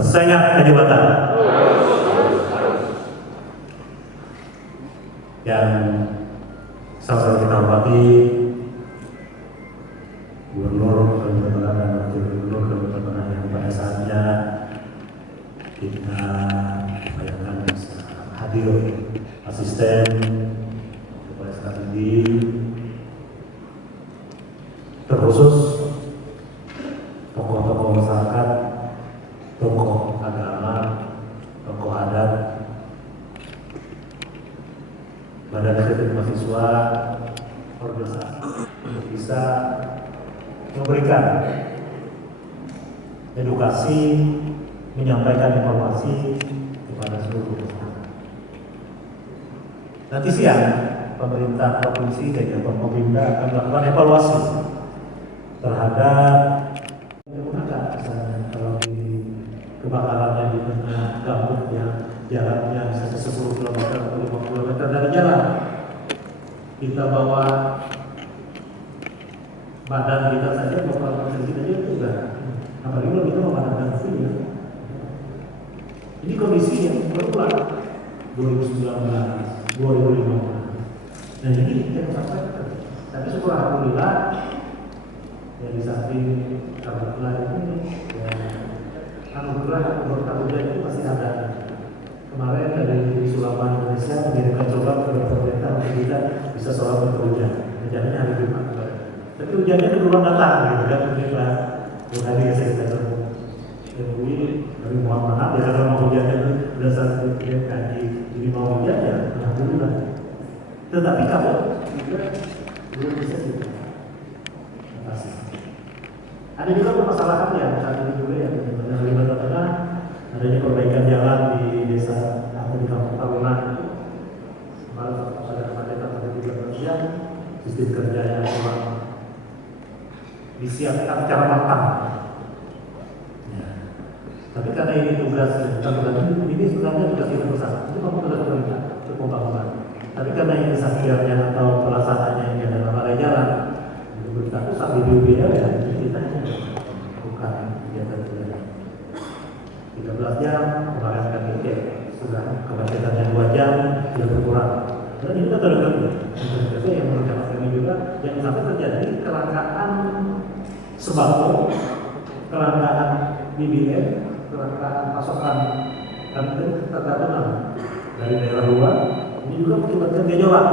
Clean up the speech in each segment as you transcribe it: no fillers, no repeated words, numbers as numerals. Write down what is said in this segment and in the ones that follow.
bersaingan ke jabatan. Yang sama-sama kita hormati Gubernur Kalimantan Tengah dan Wakil Gubernur Kalimantan Tengah yang pada saatnya kita bayangkan hadir asisten kepala strategi, terkhusus tokoh-tokoh masyarakat, tokoh agama, tokoh adat, badan eksekutif mahasiswa, organisasi untuk bisa memberikan edukasi, menyampaikan informasi kepada seluruh masyarakat. Nanti siang pemerintah provinsi dan Pemerintah akan melakukan evaluasi terhadap menggunakan misalnya kalau di kebakarannya di tengah gambut yang jaraknya bisa 10 km atau 5 km dari jalan, kita bawa badan kita saja, bawa organisasi saja itu enggak. Apalagi kalau kita memadamkan video. Ini kondisi yang berulang 2019, 2015. Nah ini kita sampaikan. Tapi syukur alhamdulillah ya di samping karhutlah ini ya alhamdulillah berkarhutlah itu masih ada. Kemarin dari Sulawesi Indonesia mengirimkan coba ke pemerintah untuk kita bisa sholat berhujan. Rencananya hari Jumat. Tapi hujannya itu belum datang gitu kan, kita hari yang saya kata MUI dari Muhammad ya kalau mau hujannya itu berdasarkan kaji jadi mau hujan ya alhamdulillah. Tetapi kalau juga belum bisa kita atasi. Ada juga permasalahan yang saat ini juga yang di Kalimantan Tengah, adanya perbaikan jalan di desa atau di kampung Tarunan itu malah pada kemacetan pada 13 jam, sistem kerja yang kurang disiapkan secara matang. Ya. Tapi karena ini tugas ini sebenarnya tugas kita bersama, itu kamu tugas pemerintah untuk pembangunan. Tapi karena ini saksiannya atau pelaksanaannya ini adalah balai jalan, itu kita pusat di BUBL ya, kita hanya bukan kegiatan kerja. 13 jam, kemarin kan tiket sudah kemacetannya 2 jam, sudah berkurang. Dan ini kan terdengar yang menurut kami juga yang sampai terjadi kelangkaan sembako, kelangkaan BBM, kelangkaan pasokan dan tergantung dari daerah luar. Ini juga mengakibatkan gejolak.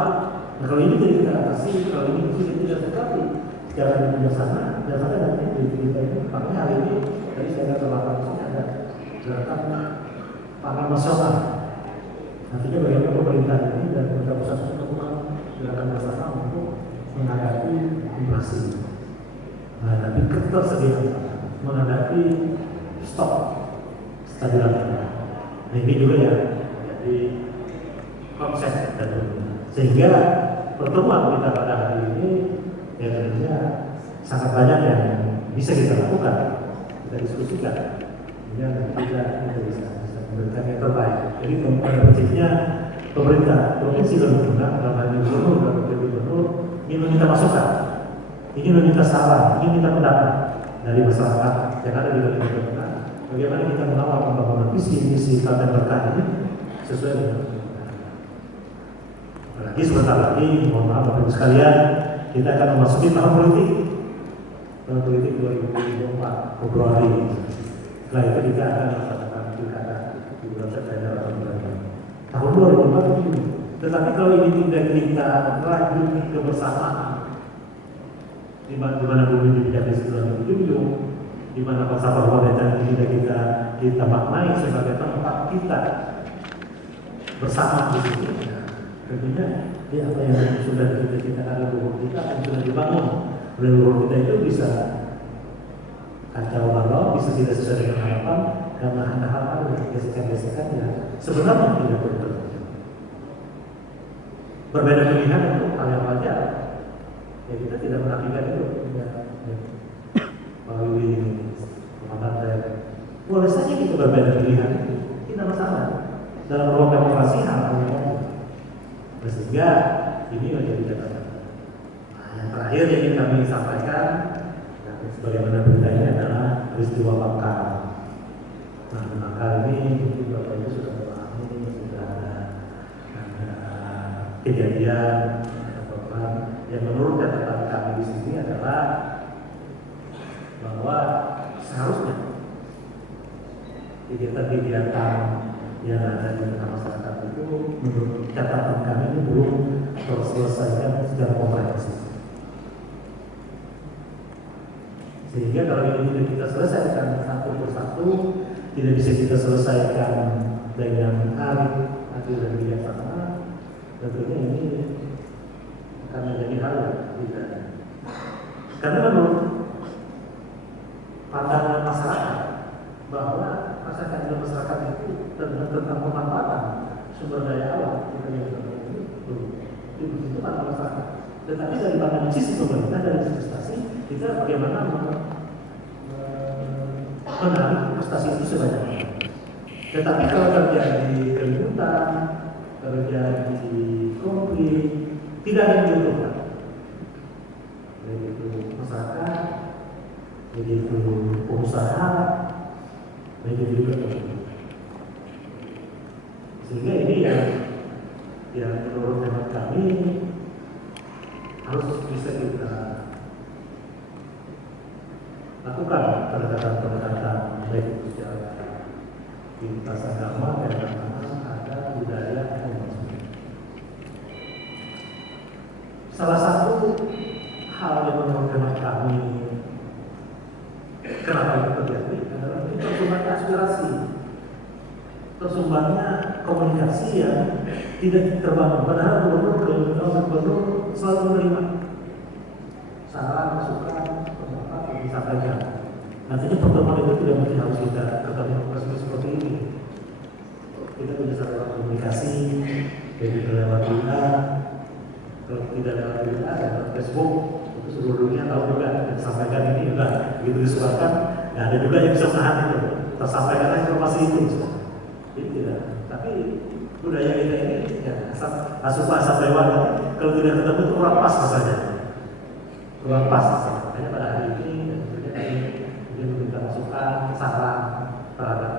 Nah kalau ini jadi kita atasi, kalau ini tidak terkait secara bijaksana, dan sampai nanti di kita ini, makanya hari ini tadi saya lihat lapangan ada gerakan pangan nasional. Nantinya bagaimana pemerintah ini dan pemerintah pusat untuk gerakan bersama untuk menghadapi inflasi. Menghadapi ketersediaan, menghadapi stok stabilan. Nah ini juga ya jadi konsep dan sehingga pertemuan kita pada hari ini ya tentunya sangat banyak yang bisa kita lakukan, kita diskusikan, sehingga kita bisa memberikan yang terbaik. Jadi pada prinsipnya pemerintah provinsi Kalimantan dalam hal ini gubernur dan wakil gubernur ingin meminta masukan, ingin meminta saran, ingin minta pendapat dari masyarakat yang ada di Kalimantan Tengah. Bagaimana kita mengawal pembangunan visi misi Kabupaten Berkah ini sesuai dengan lagi sebentar lagi, mohon maaf Bapak Ibu sekalian, kita akan memasuki tahun politik 2024 Februari. Setelah itu kita akan melaksanakan pilkada di bulan September atau bulan tahun 2024 ini. Tetapi kalau ini tidak kita lanjut kebersamaan, di mana bumi tidak disebut dijunjung, di mana falsafah wanita ini tidak kita maknai sebagai tempat kita bersama di sini. Tentunya ya, apa yang sudah kita ada luhur kita, yang sudah dibangun oleh luhur kita itu bisa kacau balau, bisa tidak sesuai dengan harapan karena ada hal-hal yang gesekan-gesekan yang sebenarnya tidak betul. Berbeda pilihan itu hal yang wajar. Ya kita tidak menafikan itu. Melalui pemahaman saya, boleh saja kita berbeda pilihan itu, tidak masalah. Dalam ruang demokrasi hal yang umum. Sehingga ini menjadi catatan. Nah, yang terakhir yang ingin kami sampaikan, sebagaimana berita ini adalah peristiwa Bangka. Nah, tentang hal ini Bapak Ibu sudah memahami, sudah ada kejadian atau yang menurut catatan kami di sini adalah bahwa seharusnya kegiatan-kegiatan yang ada di tengah masyarakat itu menurut catatan kami ini belum terselesaikan secara komprehensif. Sehingga kalau ini tidak kita selesaikan satu persatu, tidak bisa kita selesaikan dengan adil dan bijaksana, tentunya ini akan menjadi hal yang tidak. Karena menurut pandangan masyarakat bahwa masyarakat itu tentang pemanfaatan sumber daya alam kita yang itu pandangan masyarakat. Tetapi dari pandangan sisi pemerintah dari investasi kita bagaimana menarik investasi itu sebanyak. Tetapi kalau terjadi keributan, terjadi konflik, tidak ada yang diuntungkan. Begitu masyarakat, begitu pengusaha, begitu juga pemerintah. Sehingga ini yang menurut hemat kami harus bisa kita lakukan pendekatan baik secara lintas agama dan ada budaya ekonomi. Salah satu hal yang menurut hemat kami kenapa itu terjadi adalah ini tersumbatnya aspirasi, tersumbangnya komunikasi yang tidak terbangun. Padahal gubernur selalu menerima saran, masukan, pendapat yang disampaikan. Nantinya pertemuan itu tidak mesti harus kita ketemu seperti ini. Kita bisa saling komunikasi, jadi lewat WA, kalau tidak lewat WA, lewat Facebook, itu seluruh dunia tahu juga yang disampaikan ini juga begitu disuarakan. Nah, ada juga yang bisa menahan itu, tersampaikan informasi itu. Jadi tidak. Tapi budaya kita ini, ya, asal lewat. Kalau tidak ketemu itu kurang pas rasanya. Kurang pas. Makanya pada hari ini dia meminta masukan, saran terhadap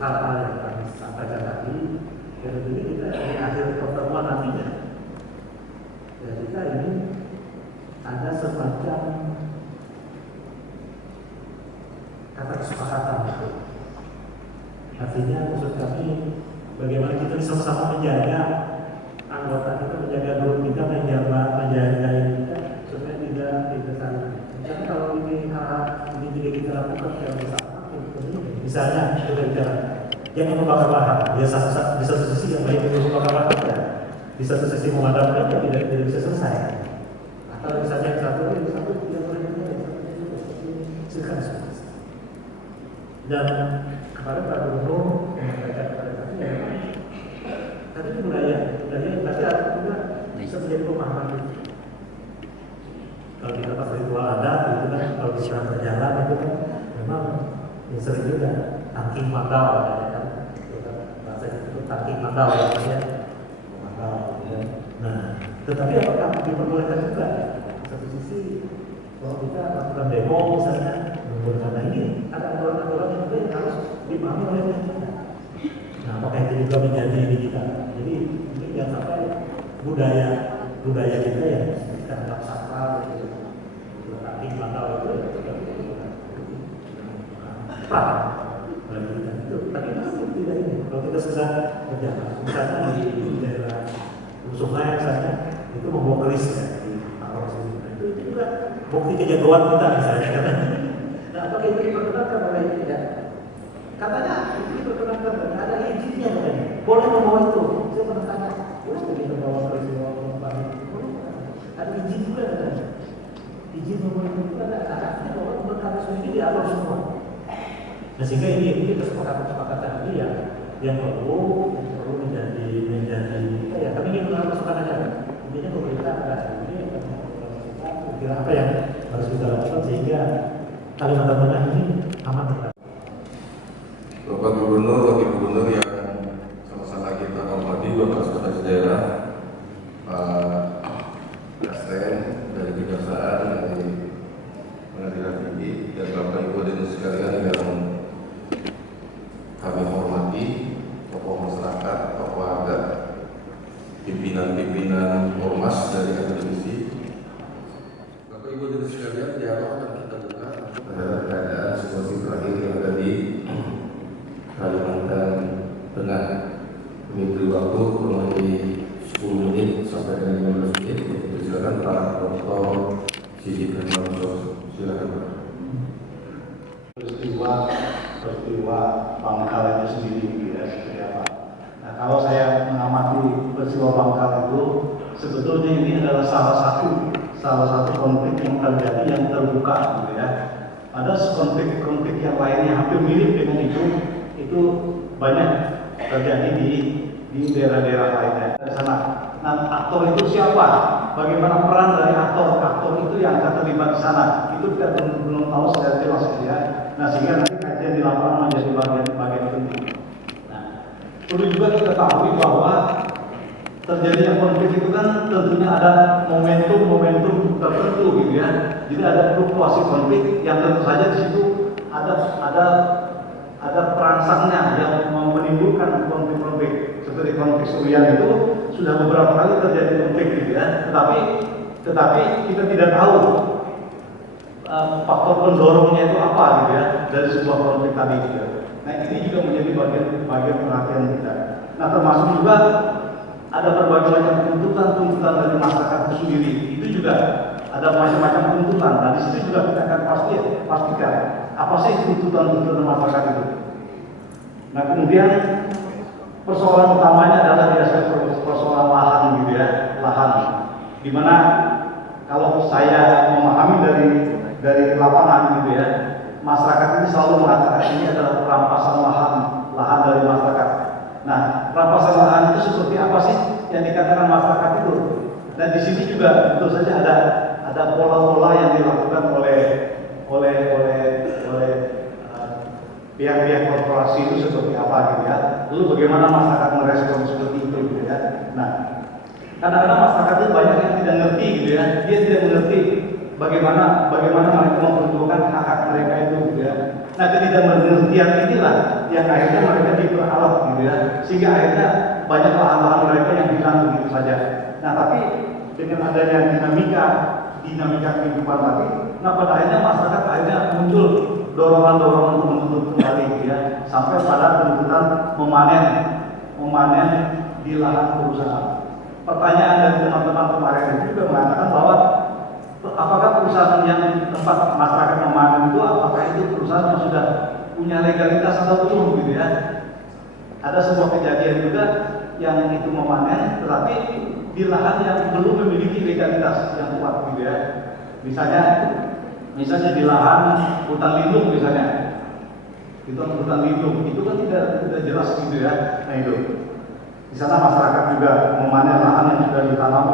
hal-hal yang kami sampaikan tadi. Dan tentunya kita di akhir pertemuan nantinya, ya kita ini ada semacam kata kesepakatan. Artinya maksud kami bagaimana kita bisa sama-sama menjaga anggota kita, menjaga grup kita, menjaga kita supaya tidak saling. Karena kalau ini hal ini tidak kita lakukan secara bersama, misalnya kita bicara jangan membakar lahan, di satu sisi yang baik untuk membakar lahan, ya. Di satu sisi memadamkan, ya tidak bisa selesai. Atau misalnya yang satu tidak boleh silakan. Dan kemarin Pak Gubernur menyampaikan kepada kami, ya, tapi itu budaya tapi ada juga bisa menjadi pemahaman. Kalau kita pas ritual adat itu kan, kalau kita berjalan itu kan memang ya sering juga tangking mandau ada kan, bahasa itu tangking mandau ya, mandau. Ya. Nah, tetapi apakah diperbolehkan juga? Satu sisi kalau kita lakukan demo misalnya, karena ini ada aturan-aturan yang juga yang harus dipahami oleh kita. Nah, apakah itu juga menjadi ini kita? Jadi ini jangan sampai budaya kita ya kita anggap sakral gitu. Tapi mandau itu itu. Tapi masih tidak ini. Kalau kita sudah berjalan, misalnya di daerah sungai misalnya, itu membawa keris ya, di Maros itu juga bukti kejagoan kita misalnya katanya. Nah, apakah itu diperkenankan oleh ya? Katanya itu diperkenankan, ada izinnya katanya. Boleh membawa itu. Saya pernah tanya, boleh tidak kita bawa keris bawa perempuan? Boleh. Ada izin juga katanya. Izin membawa itu juga ada artinya bahwa berkata sendiri diatur semua. Nah, sehingga ini kesepakatan ini yang perlu menjadi ya kami ingin masukan aja. Intinya pemerintah ini kira apa yang harus kita lakukan sehingga Kalimantan Tengah ini aman terhadap. Bapak Gubernur, Wakil Gubernur yang sama-sama kita hormati, Bapak Sekretaris Daerah, Pak Asren dari Kejaksaan, dari Pengadilan Tinggi, dan Bapak Ibu dan sekalian yang pimpinan ormas dari akademisi. Bapak Ibu dan sekalian, dialog akan kita buka terhadap keadaan situasi terakhir yang ada di Kalimantan Tengah. Ini waktu kurang lebih 10 menit sampai dengan 15 menit. Silakan Pak Dr. Sidik Hermanto, silakan Pak. peristiwa Bangkal itu sendiri gitu ya, seperti apa. Nah, kalau saya mengamati peristiwa Bangkal itu, sebetulnya ini adalah salah satu konflik yang terjadi yang terbuka gitu ya. Ada konflik yang lainnya hampir mirip dengan itu banyak terjadi di daerah-daerah lainnya di sana. Nah, aktor itu siapa? Bagaimana peran dari aktor itu yang akan terlibat di sana? Itu kita belum tahu secara jelas ya. Nah, sehingga nanti kajian di lapangan menjadi bagian penting. Nah, perlu juga kita tahu bahwa terjadinya konflik itu kan tentunya ada momentum tertentu gitu ya. Jadi ada fluktuasi konflik yang tentu saja di situ ada perangsangnya yang menimbulkan konflik-konflik. Seperti konflik Suriah itu sudah beberapa kali terjadi konflik gitu ya. Tetapi kita tidak tahu faktor pendorongnya itu apa gitu ya dari sebuah konflik tadi gitu. Nah, ini juga menjadi bagian perhatian kita. Nah, termasuk juga ada berbagai macam tuntutan dari masyarakat itu sendiri. Itu juga ada macam-macam tuntutan. Nah, di situ juga kita akan pastikan apa sih tuntutan masyarakat itu. Nah, kemudian persoalan utamanya adalah biasanya persoalan lahan gitu ya, lahan. Dimana kalau saya memahami dari lapangan gitu ya, masyarakat ini selalu mengatakan ini adalah perampasan lahan dari masyarakat. Nah, perampasan lahan itu seperti apa sih yang dikatakan masyarakat itu? Dan di sini juga tentu saja ada pola-pola yang dilakukan oleh pihak-pihak korporasi itu seperti apa gitu ya. Lalu bagaimana masyarakat merespon seperti itu gitu ya. Nah, kadang-kadang masyarakat itu banyak yang tidak ngerti gitu ya. Dia tidak mengerti bagaimana mereka memperjuangkan hak-hak mereka itu gitu ya. Nah, ketidakmengertian inilah yang akhirnya mereka diperalat gitu ya. Sehingga akhirnya banyak lahan-lahan mereka yang hilang begitu saja. Nah, tapi dengan adanya dinamika kehidupan tadi, nah pada akhirnya masyarakat akhirnya muncul dorongan-dorongan untuk menuntut kembali gitu ya, sampai pada tuntutan memanen di lahan perusahaan. Pertanyaan dari teman-teman kemarin itu juga mengatakan bahwa apakah perusahaan yang tempat masyarakat memanen itu, apakah itu perusahaan yang sudah punya legalitas atau belum gitu ya. Ada sebuah kejadian juga yang itu memanen, tetapi di lahan yang belum memiliki legalitas yang kuat gitu ya. Misalnya di lahan hutan lindung misalnya, hutan lindung itu kan tidak jelas gitu ya. Nah itu di sana masyarakat juga memanen lahan yang sudah ditanami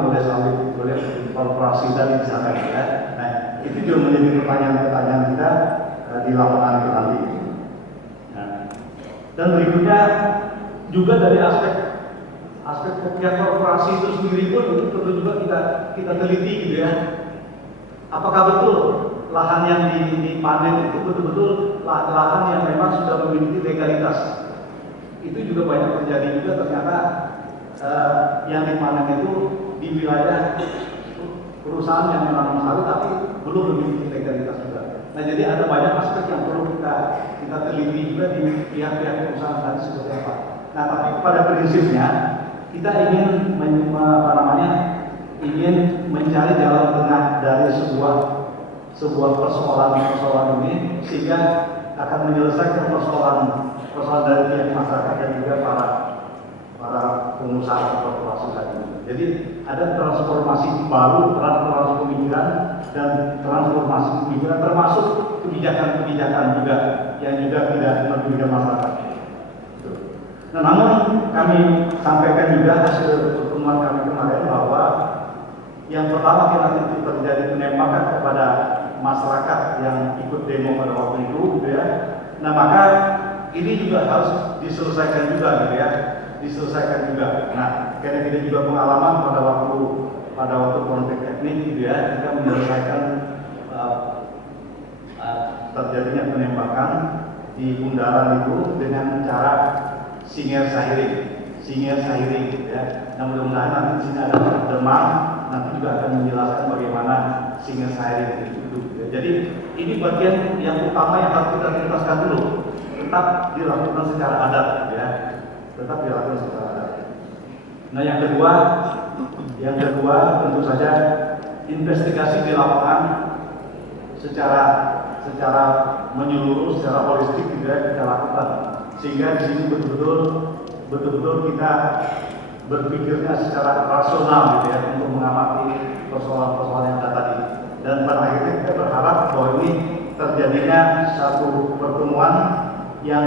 oleh korporasi tadi di sana gitu ya. Nah itu juga menjadi pertanyaan kita di lapangan itu nanti. Nah, dan berikutnya juga dari aspek pihak korporasi itu sendiri pun itu perlu juga kita teliti gitu ya. Apakah betul lahan yang dipanen itu betul-betul lahan yang memang sudah memiliki legalitas? Itu juga banyak terjadi juga ternyata yang dipanen itu di wilayah perusahaan yang menanam sawit tapi belum memiliki legalitas juga. Nah, jadi ada banyak aspek yang perlu kita teliti juga di pihak-pihak perusahaan tadi seperti apa. Nah, tapi pada prinsipnya kita ingin mencari jalan tengah dari sebuah persoalan ini sehingga akan menyelesaikan persoalan dari pihak masyarakat dan juga para pengusaha korporasi tadi. Jadi ada transformasi baru, transformasi pemikiran dan transformasi pemikiran termasuk kebijakan-kebijakan juga yang juga tidak merugikan masyarakat. Nah, namun kami sampaikan juga hasil pertemuan kami kemarin bahwa yang pertama kita itu terjadi penembakan kepada masyarakat yang ikut demo pada waktu itu gitu ya. Nah, maka ini juga harus diselesaikan juga gitu ya. Nah, karena kita juga pengalaman pada waktu konflik teknik gitu ya, kita menyelesaikan terjadinya penembakan di bundaran itu dengan cara Singer Sahiring singer sairing gitu ya. Nah mudah-mudahan nanti di sini ada Pak Demang nanti juga akan menjelaskan bagaimana singer sairing itu gitu ya. Jadi ini bagian yang utama yang harus kita tuntaskan dulu, tetap dilakukan secara adat gitu ya, tetap dilakukan secara adat. Nah yang kedua tentu saja investigasi di lapangan secara menyeluruh, secara holistik juga kita lakukan, sehingga di sini betul-betul kita berpikirnya secara rasional gitu ya untuk mengamati persoalan-persoalan yang ada tadi. Dan pada akhirnya kita berharap bahwa ini terjadinya satu pertemuan yang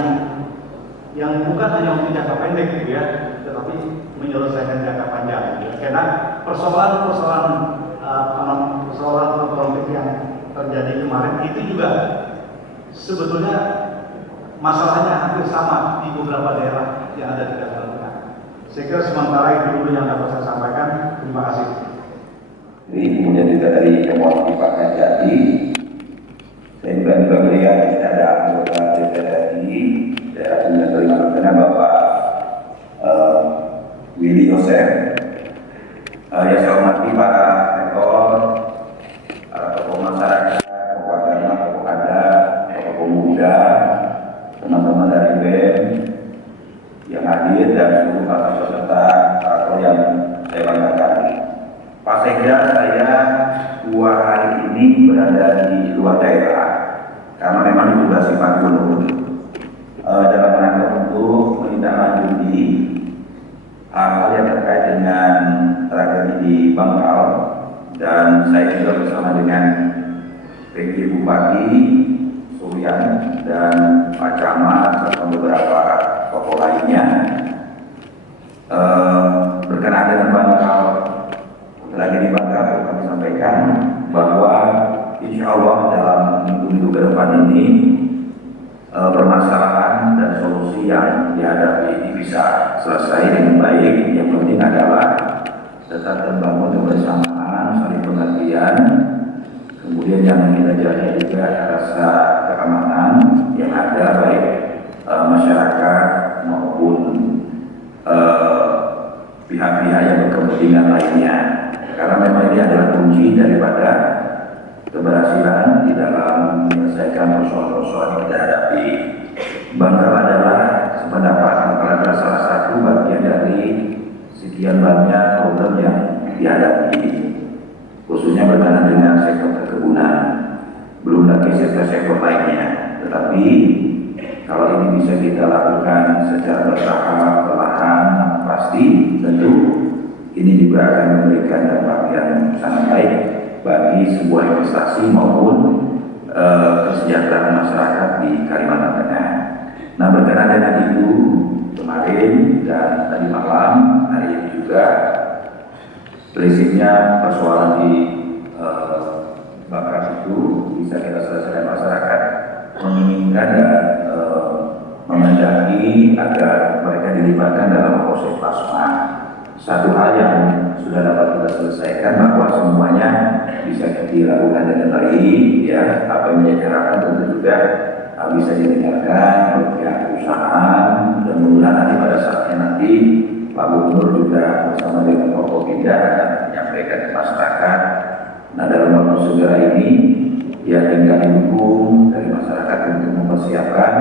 bukan hanya untuk jangka pendek gitu ya, tetapi menyelesaikan jangka panjang gitu ya. Karena persoalan konflik yang terjadi kemarin itu juga sebetulnya masalahnya hampir sama di beberapa daerah yang ada di Kalimantan Tengah. Saya kira sementara itu dulu yang dapat saya sampaikan. Terima kasih. Jadi kemudian juga dari temuan di Pak Kajati, saya juga melihat ada anggota DPR RI daerah Kalimantan Tengah Bapak Willy Yosef. Yang saya hormati para rektor, para tokoh masyarakat, tokoh agama, tokoh adat, tokoh pemuda, teman-teman dari BEM yang hadir dan seluruh para peserta yang saya banggakan. Pak Sekda, saya 2 hari ini berada di luar daerah karena memang ditugasi Pak Gubernur dalam rangka untuk menindaklanjuti hal-hal yang terkait dengan tragedi di Bangkal, dan saya juga bersama dengan PJ Bupati Suryan dan Pak Camat serta beberapa tokoh lainnya berkenaan dengan Bangkal. Tragedi Bangkal kami sampaikan bahwa insya Allah dalam minggu-minggu ke depan ini permasalahan dan solusi yang dihadapi ini bisa selesai dengan baik. Yang penting adalah tetap terbangun kebersamaan, saling pengertian, kemudian yang kita jaga juga rasa keamanan yang ada baik masyarakat maupun pihak-pihak yang berkepentingan lainnya, karena memang ini adalah kunci daripada keberhasilan di dalam menyelesaikan persoalan-persoalan yang kita hadapi. Bangkal adalah sependapat adalah salah satu bagian dari sekian banyak problem yang dihadapi, khususnya berkaitan dengan sektor perkebunan, belum lagi sektor-sektor lainnya. Tetapi kalau ini bisa kita lakukan secara bertahap, perlahan, pasti tentu ini juga akan memberikan dampak yang sangat baik bagi sebuah investasi maupun kesejahteraan masyarakat di Kalimantan Tengah. Nah, berkenaan dengan itu, kemarin dan tadi malam, hari ini juga prinsipnya persoalan di Bangkal itu bisa kita selesaikan. Masyarakat menginginkan dan menghendaki agar mereka dilibatkan dalam proses plasma. Satu hal yang sudah dapat kita selesaikan bahwa semuanya bisa dilakukan dengan baik, ya. Apa yang menjadi harapan tentu juga bisa didengarkan oleh pihak perusahaan, dan mudah-mudahan nanti pada saatnya nanti Pak Gubernur juga bersama dengan Forkopimda akan menyampaikan ke masyarakat. Nah, dalam waktu segera ini ya tinggal didukung dari masyarakat untuk mempersiapkan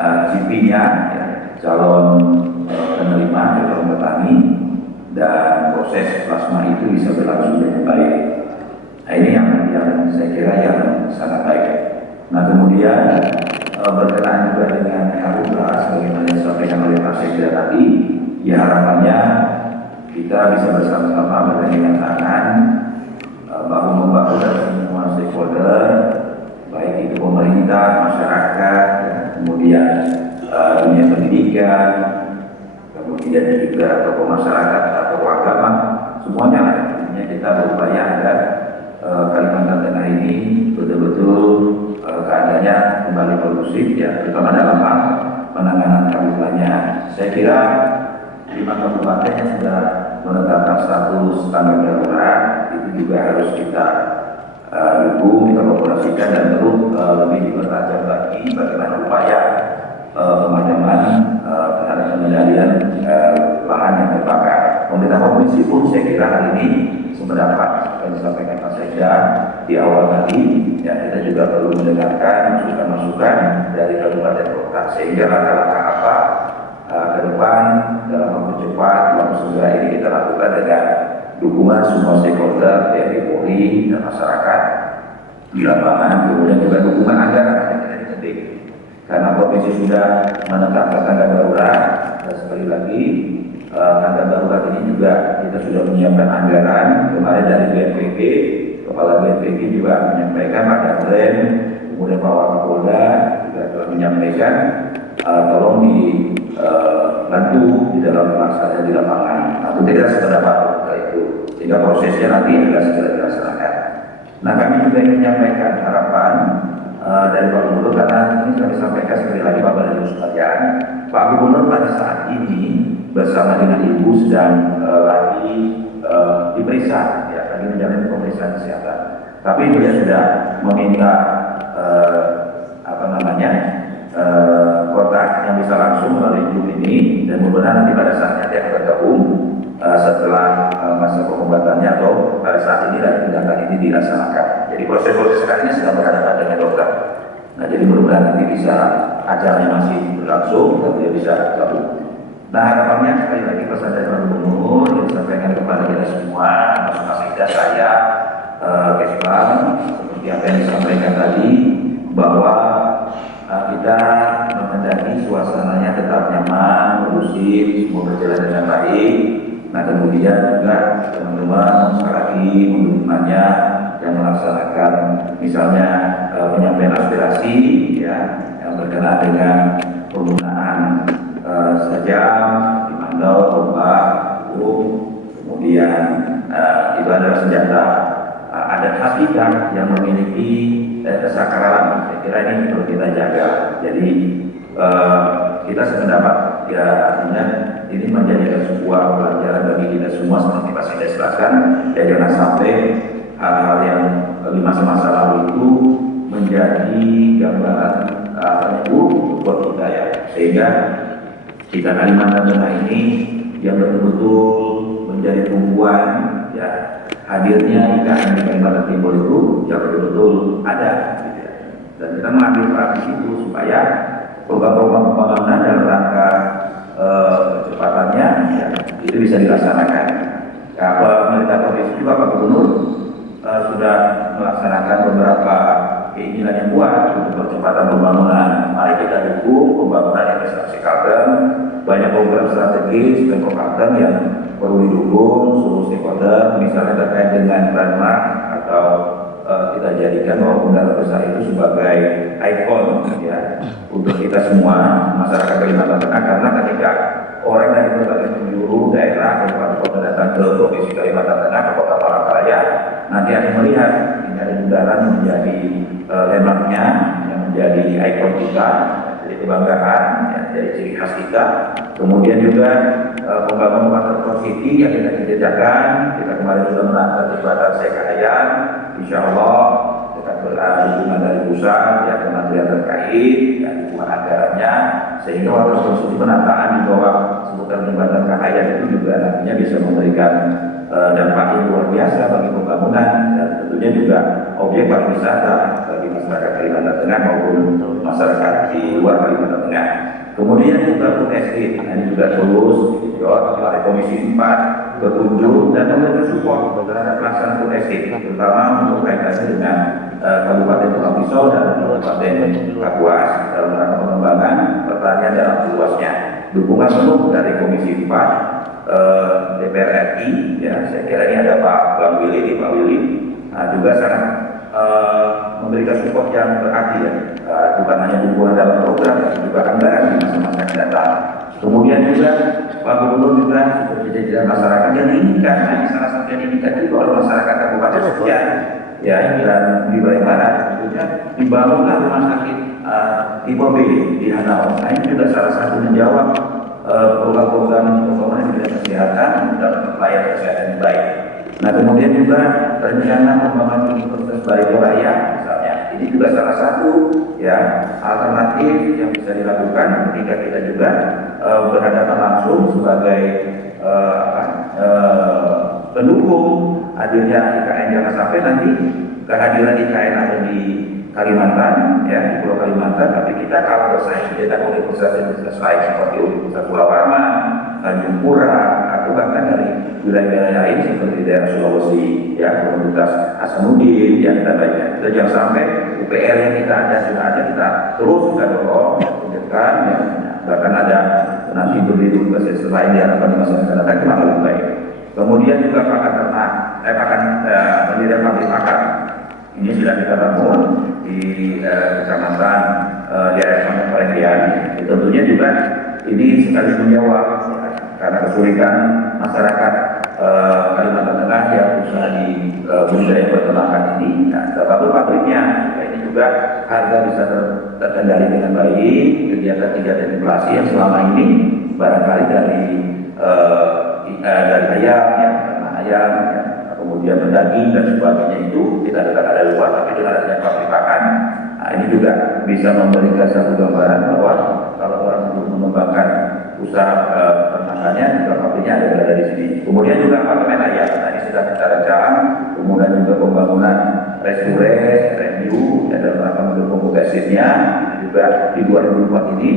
CP-nya, ya, calon penerima, calon petani, dan proses plasma itu bisa berlangsung dengan baik. Nah, ini yang saya kira yang sangat baik. Nah, kemudian berkenaan juga dengan karhutlah sebagaimana yang disampaikan oleh Pak Sekda tadi, ya harapannya kita bisa bersama-sama bergandingan tangan bahu membahu dari semua stakeholder, baik itu pemerintah, masyarakat, kemudian dunia pendidikan, kemudian juga tokoh masyarakat atau agama, semuanya lah. Intinya kita berupaya agar Kalimantan Tengah ini betul-betul keadaannya kembali kondusif, ya, terutama dalam hal penanganan karhutlahnya. Saya kira 5 kabupaten yang sudah menetapkan status tanggap darurat itu juga harus kita dukung, kita kolaborasikan dan terus lebih dipertajam lagi bagaimana upaya pemadaman ada pengendalian lahan yang terbakar. Pemerintah provinsi pun saya kira hari ini sependapat yang disampaikan Pak Sekda di awal tadi, ya kita juga perlu mendengarkan masukan-masukan dari kabupaten kota sehingga langkah-langkah apa ke depan dalam waktu cepat, waktu segera ini kita lakukan dengan dukungan semua stakeholder, TNI, Polri, dan masyarakat di lapangan, kemudian juga dukungan anggaran yang tidak penting. Karena provinsi sudah menetapkan tanggap darurat, dan sekali lagi tanggap darurat ini juga kita sudah menyiapkan anggaran. Kemarin dari BNPB, Kepala BNPB juga menyampaikan Pak Danrem, kemudian Pak Wakapolda juga telah menyampaikan tolong dibantu di dalam pelaksanaan di lapangan. Nah, tidak sependapat itu, sehingga prosesnya nanti akan segera dilaksanakan. Nah, kami juga ingin menyampaikan harapan dari Pak Gubernur, karena ini kami sampaikan sekali lagi Bapak dan Ibu sekalian, Pak Gubernur pada saat ini bersama dengan Ibu sedang lagi diperiksa, ya, lagi menjalani pemeriksaan kesehatan. Tapi beliau sudah meminta kotak yang bisa langsung melalui grup ini, dan mudah-mudahan nanti pada saatnya dia akan bergabung setelah masa pengobatannya atau pada saat ini dan tindakan ini dilaksanakan. Jadi proses-proses sekarang ini sedang berhadapan dengan dokter. Nah, jadi mudah-mudahan nanti bisa acaranya masih berlangsung dan dia bisa gabung. Nah, harapannya sekali lagi pesan dari Pak Gubernur yang disampaikan kepada kita semua, termasuk Mas Ida, saya, Kesbang, seperti apa yang disampaikan tadi, bahwa kita mengendaki suasananya tetap nyaman, kondusif, semua berjalan dengan baik. Nah, kemudian juga teman-teman sekali lagi mendukungannya yang melaksanakan misalnya penyampaian aspirasi, ya, yang berkenaan dengan penggunaan sajam, dimandau, tombak, kemudian ibadah senjata, adat hakikat yang memiliki kesakralan. Saya kira ini perlu kita jaga. Jadi kita sependapat, ya, artinya ini menjadi sebuah pelajaran bagi kita semua seperti Pak Sekda jelaskan, ya, jangan sampai hal-hal yang di masa-masa lalu itu menjadi gambaran buruk buat kita, ya, sehingga kita Kalimantan Tengah ini yang betul-betul menjadi tumpuan, ya, hadirnya IKN di Kalimantan Timur itu yang betul-betul ada, gitu, ya. Dan kita mengambil peran di situ supaya program-program pembangunan dalam rangka kecepatannya, ya, itu bisa dilaksanakan. Pemerintah provinsi juga Pak Gubernur sudah melaksanakan beberapa keinginan yang kuat untuk percepatan pembangunan. Mari kita dukung pembangunan investasi Kalteng. Banyak program strategis dan Kalteng yang perlu didukung seluruh stakeholder, misalnya terkait dengan landmark atau kita jadikan pembangunan besar itu sebagai ikon, ya, untuk kita semua masyarakat Kalimantan Tengah. Karena ketika orang dari berbagai penjuru daerah kabupaten kota datang ke provinsi Kalimantan Tengah, ke Kota Palangkaraya, nanti akan melihat ini ada bundaran menjadi landmarknya, yang menjadi ikon kita, jadi kebanggaan, ya, jadi ciri khas kita. Kemudian juga pembangunan Waterfront City yang kita kerjakan, kita kemarin sudah menangkap jembatan Sekayan. Insya Allah kita berhubungan dari pusat, ya, kementerian terkait, ya, dukungan anggarannya, sehingga Waterfront City penataan di bawah seputar jembatan Kahayan itu juga nantinya bisa memberikan dampak yang luar biasa bagi pembangunan, dan tentunya juga objek pariwisata bagi masyarakat Kalimantan Tengah maupun masyarakat di luar Kalimantan Tengah. Kemudian juga untuk SD, ini juga terus oleh Komisi 4 berkunjung dan memberikan support terhadap pelaksanaan SD, terutama untuk kaitannya dengan Kabupaten Pulau Pisau dan Kabupaten Kapuas dalam rangka pengembangan pertanian dalam luasnya. Dukungan penuh dari Komisi 4 DPR RI, ya, saya kira ini ada Pak Willy, juga sangat memberikan support yang berarti, ya, bukan hanya dukungan dalam program, juga anggaran di masa-masa yang datang. Kemudian juga Pak Gubernur juga seperti jajaran masyarakat yang diinginkan, nah, salah satu yang diinginkan juga oleh masyarakat Kabupaten sekian, ya, ini di Barat Barat, tentunya dibangunlah rumah sakit tipe B di Hanau. Nah, ini juga salah satu menjawab program-program pembangunan di bidang kesehatan dan pelayanan kesehatan yang baik. Nah, kemudian juga rencana pembangunan Universitas Baritoraya misalnya, Ini juga salah satu ya alternatif yang bisa dilakukan ketika kita juga berhadapan langsung sebagai pendukung hadirnya IKN. Jangan sampai nanti kehadiran IKN ada di Kalimantan, ya di Pulau Kalimantan, tapi kita kalau bersaing dengan universitas lain seperti Universitas Pulau Rama, Tanjung Pura, atau bahkan dari wilayah-wilayah lain seperti daerah Sulawesi, ya Universitas Hasanuddin, ya dan lainnya. Kita jangan sampai UPR yang kita ada sudah ada, kita terus kita dorong, tunjukkan, ya bahkan ada nanti berdiri universitas lain di hadapan masyarakat datang itu malah lebih baik. Kemudian juga pakan ternak, pendirian pabrik pakan. Ini sudah kita bangun di kecamatan di area Parenggian. Tentunya juga ini sekali menjawab karena kesulitan masyarakat Kalimantan Tengah yang usaha di budidaya peternakan ini. Nah, pabrik-pabriknya ini juga harga bisa terkendali dengan baik. Kegiatan-kegiatan inflasi yang selama ini barangkali dari ayam, ya, ayam, ya, kemudian daging dan sebagainya itu kita dekat ada luar, tapi dengan adanya pabrik pakan, nah ini juga bisa memberikan satu gambaran bahwa kalau orang untuk mengembangkan usaha peternakannya juga pabriknya ada di sini. Kemudian juga apartemen ayam, nah ini sudah kita rencana, kemudian juga pembangunan restoran, venue, ya, dalam rangka mendukung progresifnya juga di 2004 ini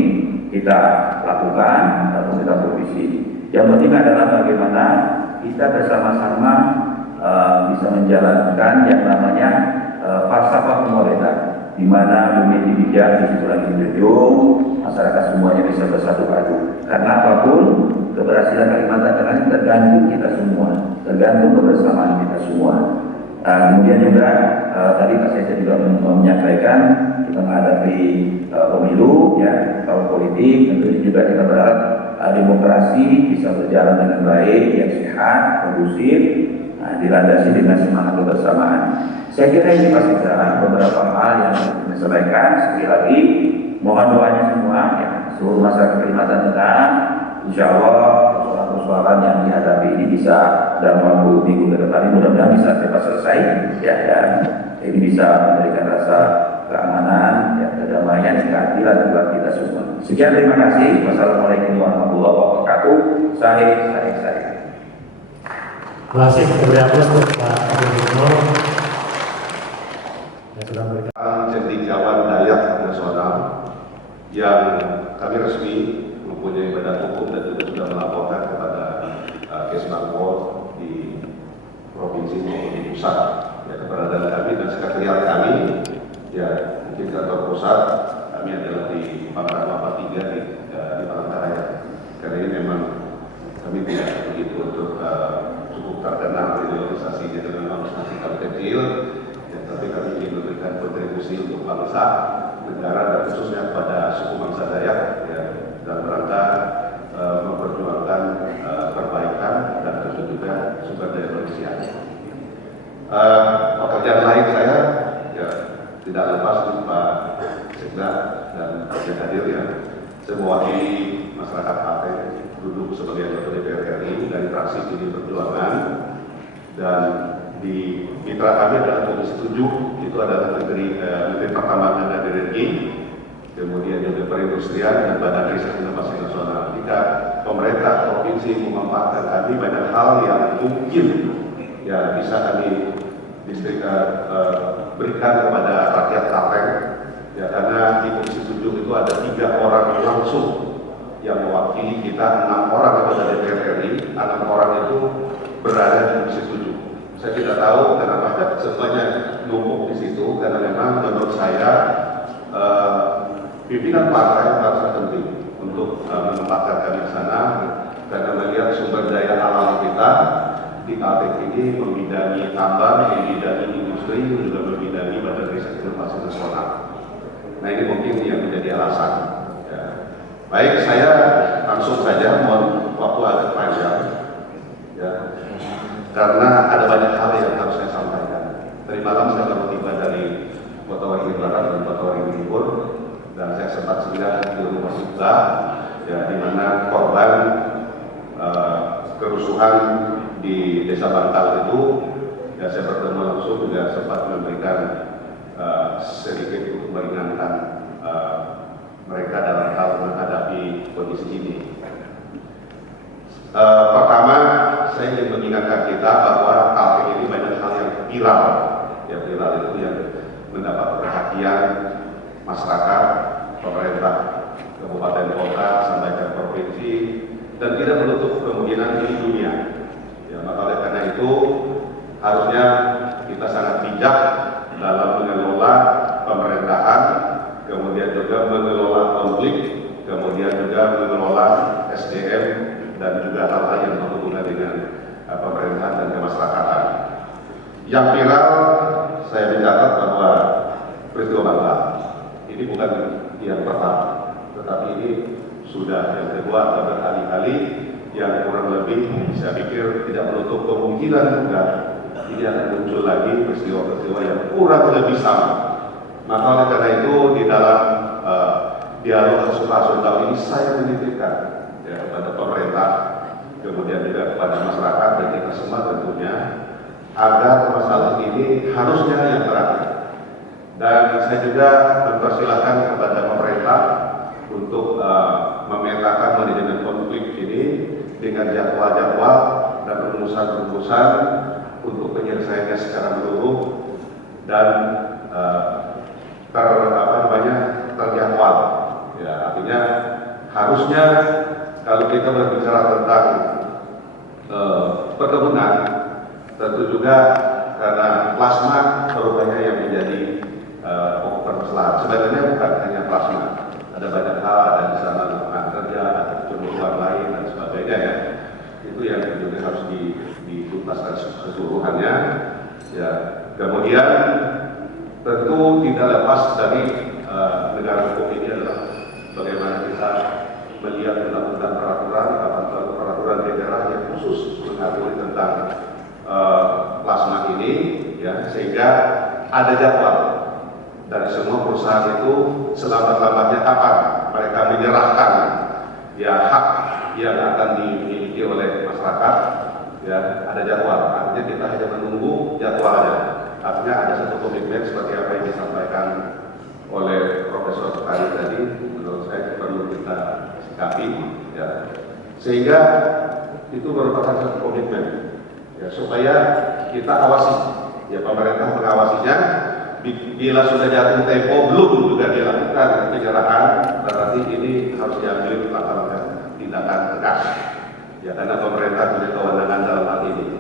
kita lakukan atau kita provisi. Yang penting adalah bagaimana kita bersama-sama bisa menjalankan yang namanya falsafah pemerintah, di mana bumi dibijak, di situ lagi berjung, masyarakat semuanya bisa bersatu padu. Karena apapun keberhasilan Kalimantan Tengah ini tergantung kita semua, tergantung kebersamaan kita semua. Kemudian juga tadi Pak Sekjen juga menyampaikan kita menghadapi pemilu, ya tahun politik, tentunya juga kita berharap demokrasi bisa berjalan dengan baik, yang sehat, kondusif, dilandasi dengan semangat kebersamaan. Saya kira ini pasti beberapa hal yang saya sampaikan. Sekali lagi mohon doanya semua, ya, seluruh masyarakat Kalimantan Tengah, insya Allah persoalan yang dihadapi ini bisa dalam waktu minggu ke depan ini mudah-mudahan bisa cepat selesai, ya, dan ini bisa memberikan rasa keamanan, ya, kedamaian, keadilan buat kita semua. Sekian, terima kasih. Wassalamualaikum warahmatullahi wabarakatuh. Saya. Terima kasih kepada Pak Gubernur yang sudah memberikan cendekiawan Dayak Nasional yang kami resmi mempunyai badan hukum dan juga sudah melaporkan kepada Kesbangpol di provinsi maupun di pusat, ya, keberadaan kami dan sekretariat kami, ya mungkin kantor pusat kami adalah di Pangkalan Kelapa 3 di Palangkaraya. Karena ini memang kami tidak begitu untuk cukup terkenal di organisasi, jadi memang organisasi kami kecil, ya, tapi kami ingin memberikan kontribusi untuk bangsa, negara dan khususnya kepada suku bangsa Dayak, ya, dalam rangka memperjuangkan perbaikan dan tentu juga sumber daya manusia. Pekerjaan lain saya, ya, tidak lepas dari Pak Sekda dan yang hadir, ya, saya mewakili masyarakat partai, duduk sebagai anggota DPR RI dari fraksi PD Perjuangan, dan di mitra kami adalah Komisi 7, itu adalah Menteri Pertambangan dan Energi, kemudian juga Perindustrian dan Badan Riset Inovasi Nasional. Jika pemerintah provinsi memanfaatkan kami banyak hal yang mungkin, ya, bisa kami berikan kepada rakyat Klaten, ya, karena di Komisi 7 itu ada 3 orang langsung yang mewakili kita, 6 orang kepada DPR RI, 6 orang itu berada di Komisi 7. Saya tidak tahu kenapa semuanya numpuk di situ, karena memang menurut saya pimpinan partai merasa penting untuk menempatkan kami di sana, karena melihat sumber daya alam kita di Kalteng ini membidangi tambang, membidangi industri, juga membidangi Badan Riset Inovasi Nasional. Nah, ini mungkin yang menjadi alasan. Ya. Baik, saya langsung saja, mohon waktu agak panjang, ya, karena ada banyak hal yang harus saya sampaikan. Tadi malam saya baru tiba dari Kota Waringin Barat dan Kota Waringin Timur, dan saya sempat singgah di rumah Subza, ya, di mana korban kerusuhan di Desa Bangkal itu, ya, saya bertemu langsung, juga sempat memberikan sedikit untuk meringankan mereka dalam hal menghadapi kondisi ini. Pertama, saya ingin mengingatkan kita bahwa Kalteng ini banyak hal yang viral. Yang viral itu yang mendapat perhatian masyarakat, pemerintah kabupaten kota sampai ke provinsi, dan tidak menutup kemungkinan di dunia. Ya, maka oleh karena itu harusnya kita sangat bijak dalam mengelola pemerintahan, kemudian juga mengelola konflik, kemudian juga mengelola SDM, dan juga hal-hal yang berhubungan dengan pemerintahan dan kemasyarakatan. Yang viral, saya mencatat bahwa peristiwa Bangka ini bukan yang pertama, tetapi ini sudah yang kedua atau berkali-kali, yang kurang lebih saya pikir tidak menutup kemungkinan juga ini akan muncul lagi peristiwa-peristiwa yang kurang lebih sama. Maka oleh karena itu di dalam dialog Sukarso ini saya menitipkan ya, kepada pemerintah, kemudian juga kepada masyarakat dan kita semua tentunya, agar masalah ini harusnya yang terakhir. Dan saya juga mempersilahkan kepada pemerintah untuk memetakan manajemen konflik ini dengan jadwal-jadwal dan rumusan-rumusan untuk penyelesaiannya secara menyeluruh dan terjadwal. Ya, artinya harusnya kalau kita berbicara tentang perkebunan, tentu juga karena plasma merupakan yang menjadi pokok permasalahan. Sebenarnya bukan hanya plasma, ada banyak hal, ada di sana lapangan kerja, ada kebutuhan lain dan sebagainya ya. Itu yang juga harus dituntaskan keseluruhannya. Ya, kemudian tentu tidak lepas dari negara hukum ini adalah bagaimana kita melihat undang-undang peraturan daerah yang khusus mengatur tentang plasma ini, ya, sehingga ada jadwal dari semua perusahaan itu selambat-lambatnya kapan mereka menyerahkan ya hak yang akan dimiliki oleh masyarakat, ya, ada jadwal. Artinya kita hanya menunggu jadwalnya. Artinya ada satu komitmen seperti apa yang disampaikan oleh Profesor Sekali tadi, menurut saya perlu kita sikapi, ya, sehingga itu merupakan satu komitmen, ya, supaya kita awasi, ya, pemerintah mengawasinya. Bila sudah jatuh tempo belum juga dilakukan penyerahan, berarti ini harus diambil langkah-langkah tindakan tegas, ya, karena pemerintah punya kewenangan dalam hal ini.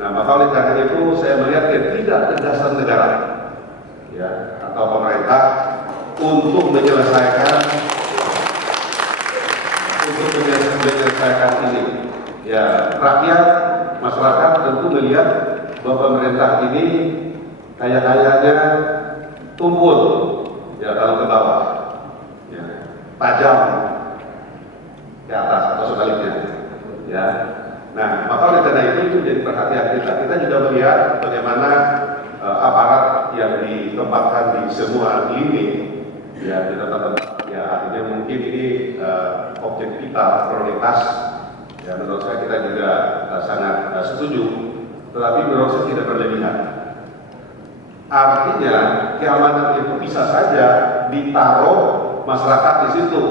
Nah, maka oleh karena itu saya melihat ketidaktegasan negara, ya, atau pemerintah untuk menyelesaikan ini. Ya, rakyat, masyarakat tentu melihat bahwa pemerintah ini kayaknya tumpul, ya, kalau ke bawah, ya, tajam ke atas atau sebaliknya, ya. Nah, maka oleh karena itu jadi perhatian kita. Kita juga melihat bagaimana aparat yang ditempatkan di semua lini, ya, di tempat-tempat, ya, artinya mungkin ini objek kita prioritas, ya, menurut saya kita juga sangat setuju, tetapi menurut saya tidak berlebihan. Artinya keamanan itu bisa saja ditaruh masyarakat di situ,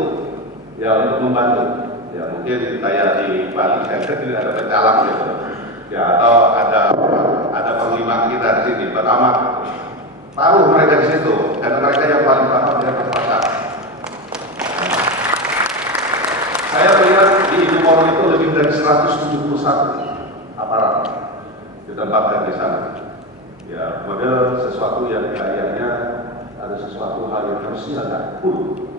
ya, untuk membantu. Ya, mungkin kayak di Bali saya tidak ada pencalang gitu, ya, atau ada panglima kita di sini. Pertama, taruh mereka di situ, dan mereka yang paling paham dengan masyarakat. Saya melihat di Ibu Kota itu lebih dari 171 aparat ditempatkan di sana. Ya, model sesuatu yang kayaknya ada sesuatu hal yang harus agak full.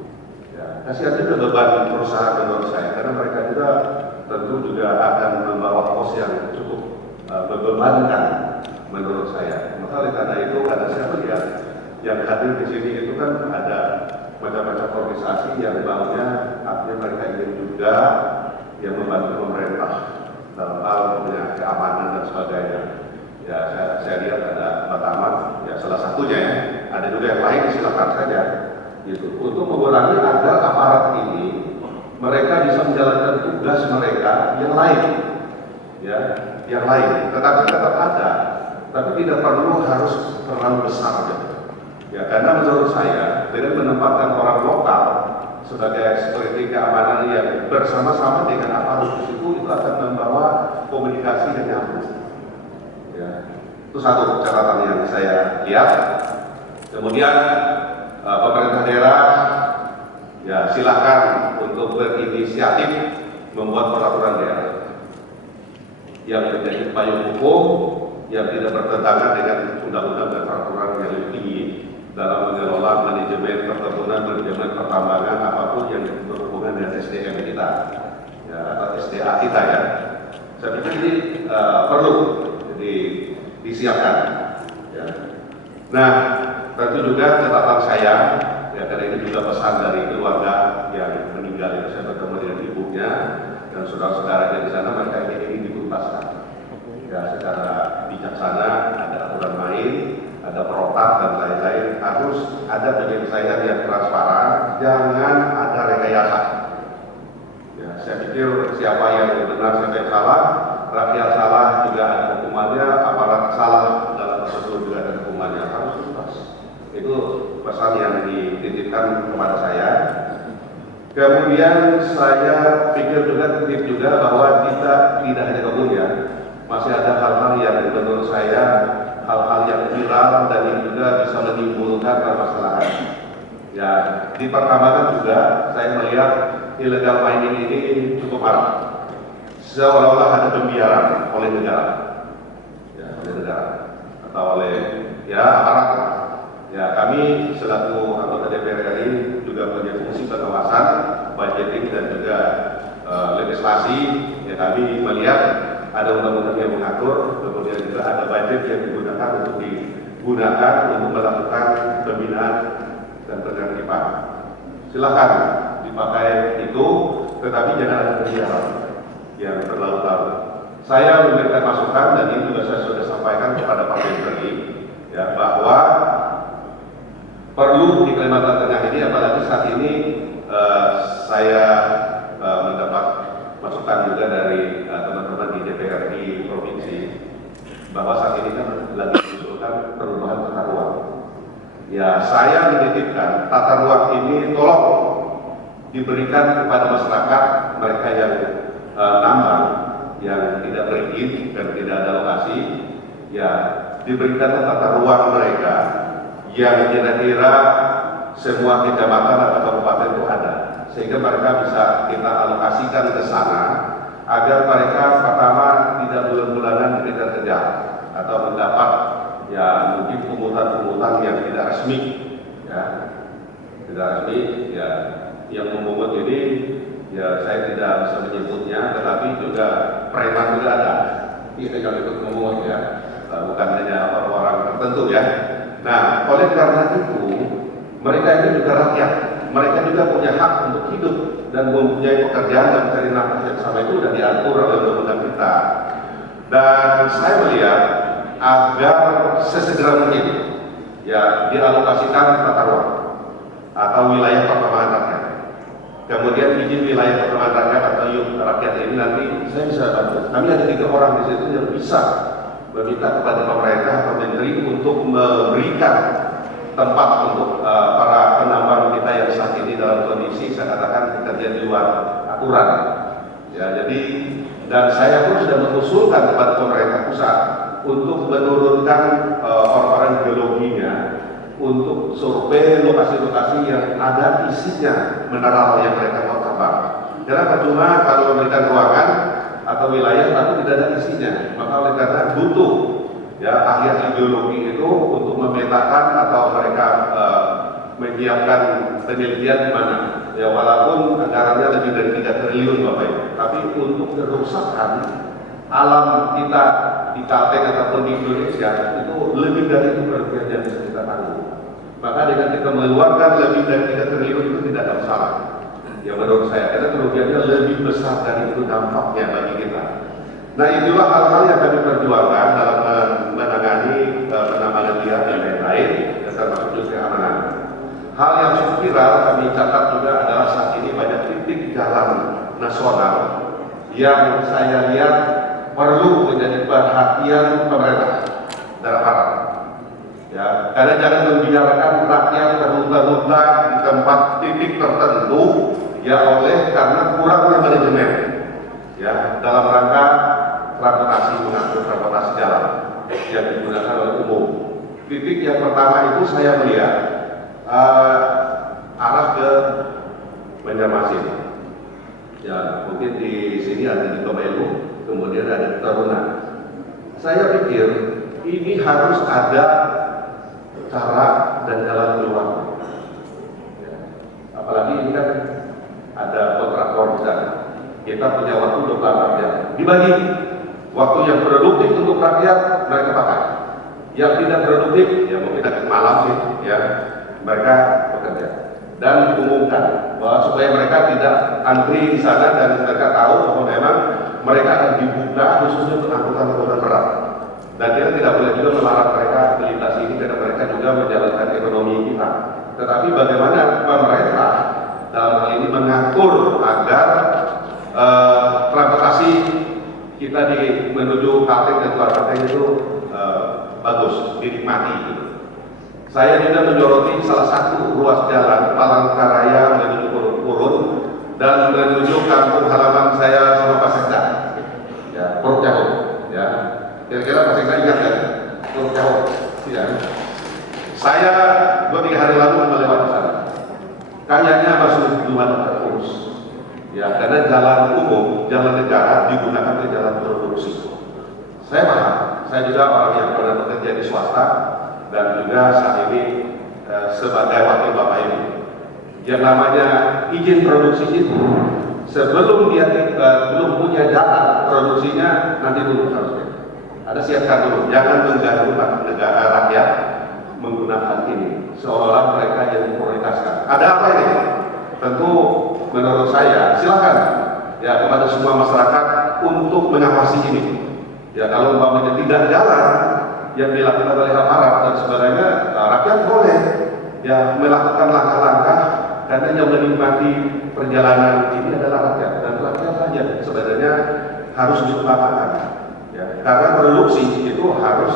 Ya, kasihan juga beban perusahaan menurut saya, karena mereka juga tentu juga akan membawa kos yang cukup membebankan menurut saya. Maka oleh karena itu, karena saya melihat yang hadir di sini itu kan ada macam-macam organisasi yang maunya, artinya mereka ingin juga yang membantu pemerintah dalam hal keamanan dan sebagainya. Ya, saya lihat ada Batamar, ya, salah satunya, ya. Ada juga yang lain, silakan saja, gitu. Untuk mengurangi agar aparat ini mereka bisa menjalankan tugas mereka yang lain, ya, yang lain. Tetapi tetap ada, tapi tidak perlu harus terlalu besar, gitu. Ya, karena menurut saya dengan menempatkan orang lokal sebagai seperti keamanan yang bersama-sama dengan aparat itu akan membawa komunikasi yang nyambung. Ya, itu satu catatan yang saya lihat. Kemudian pemerintah daerah ya silakan untuk berinisiatif membuat peraturan daerah yang menjadi payung hukum yang tidak bertentangan dengan undang-undang dan peraturan yang lebih tinggi dalam mengelola manajemen perkebunan, manajemen pertambangan, apapun yang berhubungan dengan SDM kita, ya, atau SDA kita ya. Saya pikir ini perlu disiapkan. Ya. Nah, tentu juga catatan saya, ya karena ini juga pesan dari keluarga yang meninggal itu, saya bertemu dengan ibunya dan saudara-saudara di sana, mereka ingin dituntaskan. Ya, secara bijaksana, ada aturan main, ada protap dan lain-lain, harus ada penyelesaian yang transparan, jangan ada rekayasa. Ya, saya pikir siapa yang benar, siapa yang salah, rakyat salah juga ada hukumannya, aparat salah dalam prosedur juga ada hukumannya, harus tuntas. Itu pesan yang dititipkan kepada saya. Kemudian saya pikir juga titip juga bahwa kita tidak hanya kebun ya, masih ada hal-hal yang menurut saya hal-hal yang viral dan ini juga bisa menimbulkan permasalahan. Ya, di pertambangan juga saya melihat illegal mining ini cukup parah. Seolah-olah ada pembiaran oleh negara, ya, oleh negara atau oleh ya aparat. Ya, kami selaku anggota DPR RI juga punya fungsi pengawasan, budgeting dan juga legislasi. Ya, kami melihat ada undang-undang yang mengatur, kemudian juga ada budget yang digunakan untuk melakukan pembinaan dan penertiban. Silakan dipakai itu, tetapi jangan ada pembiaran yang berlarut-larut. Saya memberikan masukan dan ini juga saya sudah sampaikan kepada Pak Menteri, ya, bahwa perlu di Kalimantan Tengah ini, apalagi saat ini saya mendapat masukan juga dari teman-teman di DPR di provinsi bahwa saat ini kan lagi mengusulkan perubahan tata ruang. Ya, saya menitipkan tata ruang ini tolong diberikan kepada masyarakat mereka yang nambang, yang tidak berizin dan tidak ada lokasi. Ya, diberikan tata ruang mereka yang kira-kira semua kecamatan atau kabupaten itu ada, sehingga mereka bisa kita alokasikan ke sana agar mereka pertama tidak bulan-bulanan dikejar-kejar atau mendapat ya mungkin pungutan-pungutan yang tidak resmi, ya tidak resmi, ya yang memungut ini ya saya tidak bisa menyebutnya, tetapi juga preman juga ada yang ikut memungut ya, bukan hanya orang-orang tertentu ya. Nah, oleh karena itu, mereka ini juga rakyat, mereka juga punya hak untuk hidup dan mempunyai pekerjaan dan mencari nafkah yang sama, itu sudah diatur oleh undang-undang kita. Dan saya melihat agar sesegera mungkin ya dialokasikan tata ruang atau wilayah pertambangan rakyat. Kemudian izin wilayah pertambangan rakyat atau rakyat ini nanti saya bisa bantu. Kami ada 3 orang di situ yang bisa meminta kepada pemerintah atau menteri untuk memberikan tempat untuk para penambang kita yang saat ini dalam kondisi saya katakan bekerja di luar aturan. Ya, jadi dan saya pun sudah mengusulkan kepada pemerintah pusat untuk menurunkan orang-orang geologinya untuk survei lokasi-lokasi yang ada isinya mineral yang mereka mau tambang. Karena percuma kalau memberikan ruangan atau wilayah tapi tidak ada isinya, maka oleh karena butuh ya ahli geologi itu untuk memetakan atau mereka menyiapkan penelitian di mana ya, walaupun anggarannya lebih dari 3 triliun Bapak Ibu, tapi untuk kerusakan alam kita di Kalteng ataupun di Indonesia itu lebih dari itu kerugian yang bisa kita tanggung. Maka dengan kita mengeluarkan lebih dari 3 triliun itu tidak ada masalah. Ya menurut saya, karena kerugiannya lebih besar dari itu dampaknya bagi kita. Nah, itulah hal-hal yang kami perjuangkan dalam menangani penambangan liar dan lain-lain, termasuk industri keamanan. Hal yang cukup viral kami catat juga adalah saat ini banyak titik jalan nasional yang saya lihat perlu menjadi perhatian pemerintah dan aparat. Ya, karena jangan membiarkan rakyat terluka-luka di tempat titik tertentu ya karena kurangnya manajemen ya dalam rangka transportasi, mengatur transportasi jalan yang digunakan oleh umum. Titik yang pertama itu saya melihat arah ke Banjarmasin. Ya, mungkin di sini ada di Tomelu, kemudian ada di Taruna. Saya pikir ini harus ada cara dan jalan keluar. Ya. Apalagi ini kan ada kontraktor di sana. Kita punya waktu 24 jam. Dibagi waktu yang produktif untuk rakyat mereka pakai. Yang tidak produktif ya mungkin agak malam sih, ya mereka bekerja. Dan diumumkan bahwa supaya mereka tidak antri di sana dan mereka tahu bahwa memang mereka akan dibuka khususnya untuk angkutan-angkutan berat. Dan kita tidak boleh juga melarang mereka melintasi ini karena mereka juga menjalankan ekonomi kita. Tetapi bagaimana pemerintah dalam hal ini mengatur agar transportasi kita menuju Kalteng dan keluar Kalteng itu bagus, dinikmati. Saya juga menyoroti salah satu ruas jalan Palangkaraya menuju Purun dan menuju kampung halaman saya sama Pak Sekda, ya Puruk Jauh, ya. Kira-kira Pak Sekda ingat kan? Puruk Jauh, ya. Saya 2-3 hari lalu melewati sana. Kayaknya masih belum terurus, ya karena jalan umum, jalan negara digunakan untuk jalan produksi. Saya paham. Saya juga orang yang pernah bekerja di swasta dan juga saat ini sebagai wakil bapak ini. Yang namanya izin produksi itu sebelum dia belum punya jalan produksinya nanti dulu harusnya. Ada siapkan dulu, jangan mengganggu negara rakyat menggunakan ini seolah mereka yang memprioritaskan. Ada apa ini? Tentu menurut saya silakan ya kepada semua masyarakat untuk mengawasi ini. Ya kalau umpamanya tidak jalan yang dilakukan oleh aparat dan sebagainya, rakyat boleh ya melakukan langkah-langkah karena yang menikmati perjalanan ini adalah rakyat dan rakyat saja sebenarnya harus diutamakan. Ya, karena produksi itu harus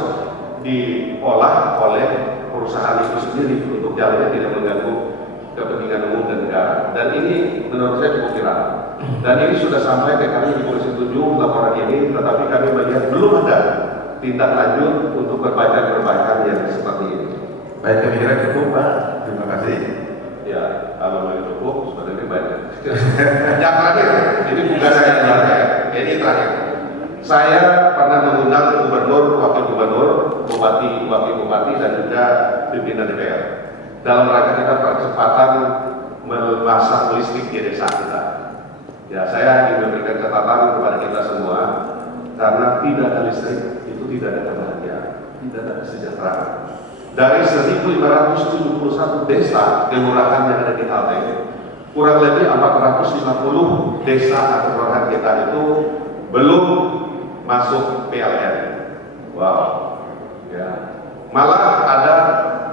diolah oleh perusahaan itu sendiri untuk jalannya tidak mengganggu kepentingan umum dan negara. Dan ini menurut saya cukup viral. Dan ini sudah sampai ke kami di Komisi 7 laporan ini, tetapi kami melihat belum ada tindak lanjut untuk perbaikan-perbaikan yang seperti ini. Baik, kami kira cukup Pak. Terima kasih. Ya, kalau mau cukup sebenarnya banyak. Yang terakhir, ini bukan saya yang terakhir, ini terakhir. Saya pernah mengundang gubernur, wakil gubernur, bupati, wakil bupati, dan juga pimpinan DPR dalam rangka kita percepatan memasang listrik di desa kita. Ya, saya ingin memberikan catatan kepada kita semua karena tidak ada listrik itu tidak ada kebahagiaan, tidak ada kesejahteraan. Dari 1.571 desa kelurahan yang ada di Kalteng, kurang lebih 450 desa atau kelurahan kita itu belum masuk PLN. Wow, ya. Malah ada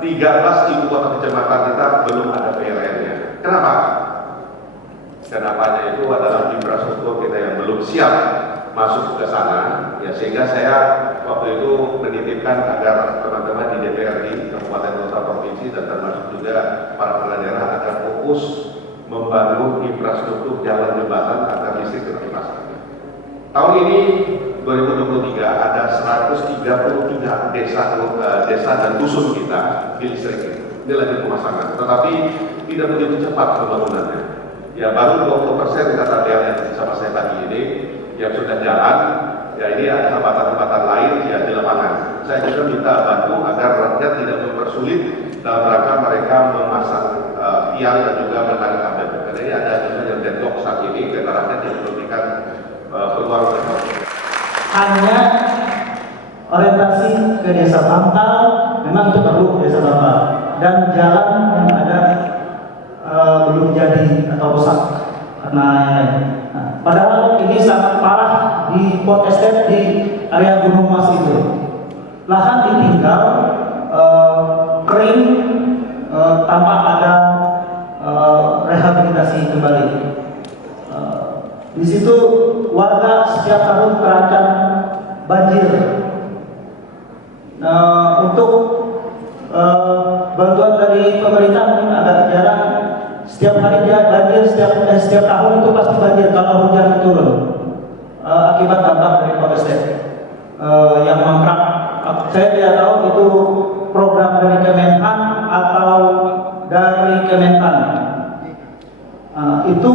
13 ibu kota kecamatan kita belum ada PLN-nya. Kenapa? Kenapanya itu adalah infrastruktur kita yang belum siap masuk ke sana. Ya sehingga saya waktu itu menitipkan agar teman-teman di DPRD, Kabupaten Kota Provinsi dan termasuk juga para kepala daerah agar fokus membangun infrastruktur jalan jembatan agar listrik terpasang. Tahun ini 2023 ada 133 desa dan dusun kita di listrik. Ini lagi pemasangan, tetapi tidak begitu cepat pembangunannya. Ya baru 20% kata PLN sama saya tadi ini yang sudah jalan. Ya ini ada hambatan-hambatan lain ya di lapangan. Saya juga minta bantu agar rakyat tidak mempersulit dalam rangka mereka memasang tiang dan juga menarik kabel. Karena ini ada juga yang deadlock saat ini karena rakyat yang memberikan peluang. Hanya orientasi ke desa Bangkal, memang itu perlu desa Bangkal, dan jalan yang ada belum jadi atau rusak karena nah, padahal ini sangat parah di Port Estate di area Gunung Mas itu, lahan ditinggal kering tanpa ada rehabilitasi kembali. Di situ warga setiap tahun terancam banjir. Untuk bantuan dari pemerintah mungkin agak jarang. Setiap hari dia banjir, setiap tahun itu pasti banjir kalau hujan turun. Akibat dampak dari Polrestek yang mangkrak. Saya tidak tahu itu program dari Kemenhan atau dari Kementan. Itu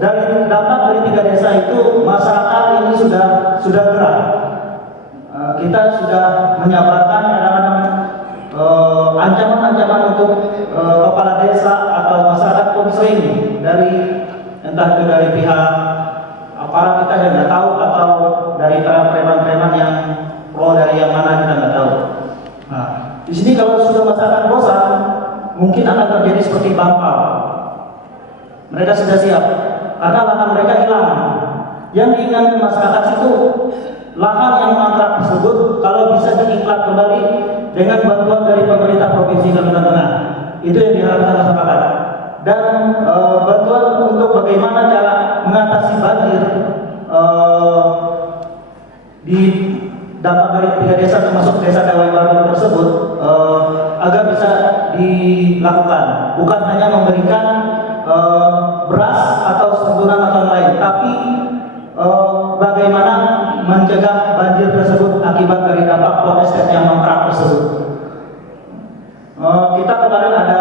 dari dampak dari 3 desa itu masyarakat ini sudah gerak. Kita sudah menyabarkan kadang-kadang ancaman-ancaman untuk kepala desa atau masyarakat pun sering dari entah itu dari pihak aparat kita yang nggak tahu atau dari para preman-preman yang pro dari yang mana kita nggak tahu. Nah, di sini kalau sudah masyarakat bosan, mungkin akan terjadi seperti Bangkal. Mereka sudah siap karena lahan mereka hilang. Yang diinginkan masyarakat itu lahan yang mangkrak tersebut kalau bisa diiklat kembali dengan bantuan dari pemerintah Provinsi Kalimantan Tengah. Itu yang diharapkan masyarakat. Dan bantuan untuk bagaimana cara mengatasi banjir di dampak dari 3 desa termasuk desa Dewai Baru tersebut agar bisa dilakukan. Bukan hanya memberikan beras atau santunan atau lain, tapi bagaimana mencegah banjir tersebut akibat dari dampak Polrestek yang mangkrak tersebut. Kita kemarin ada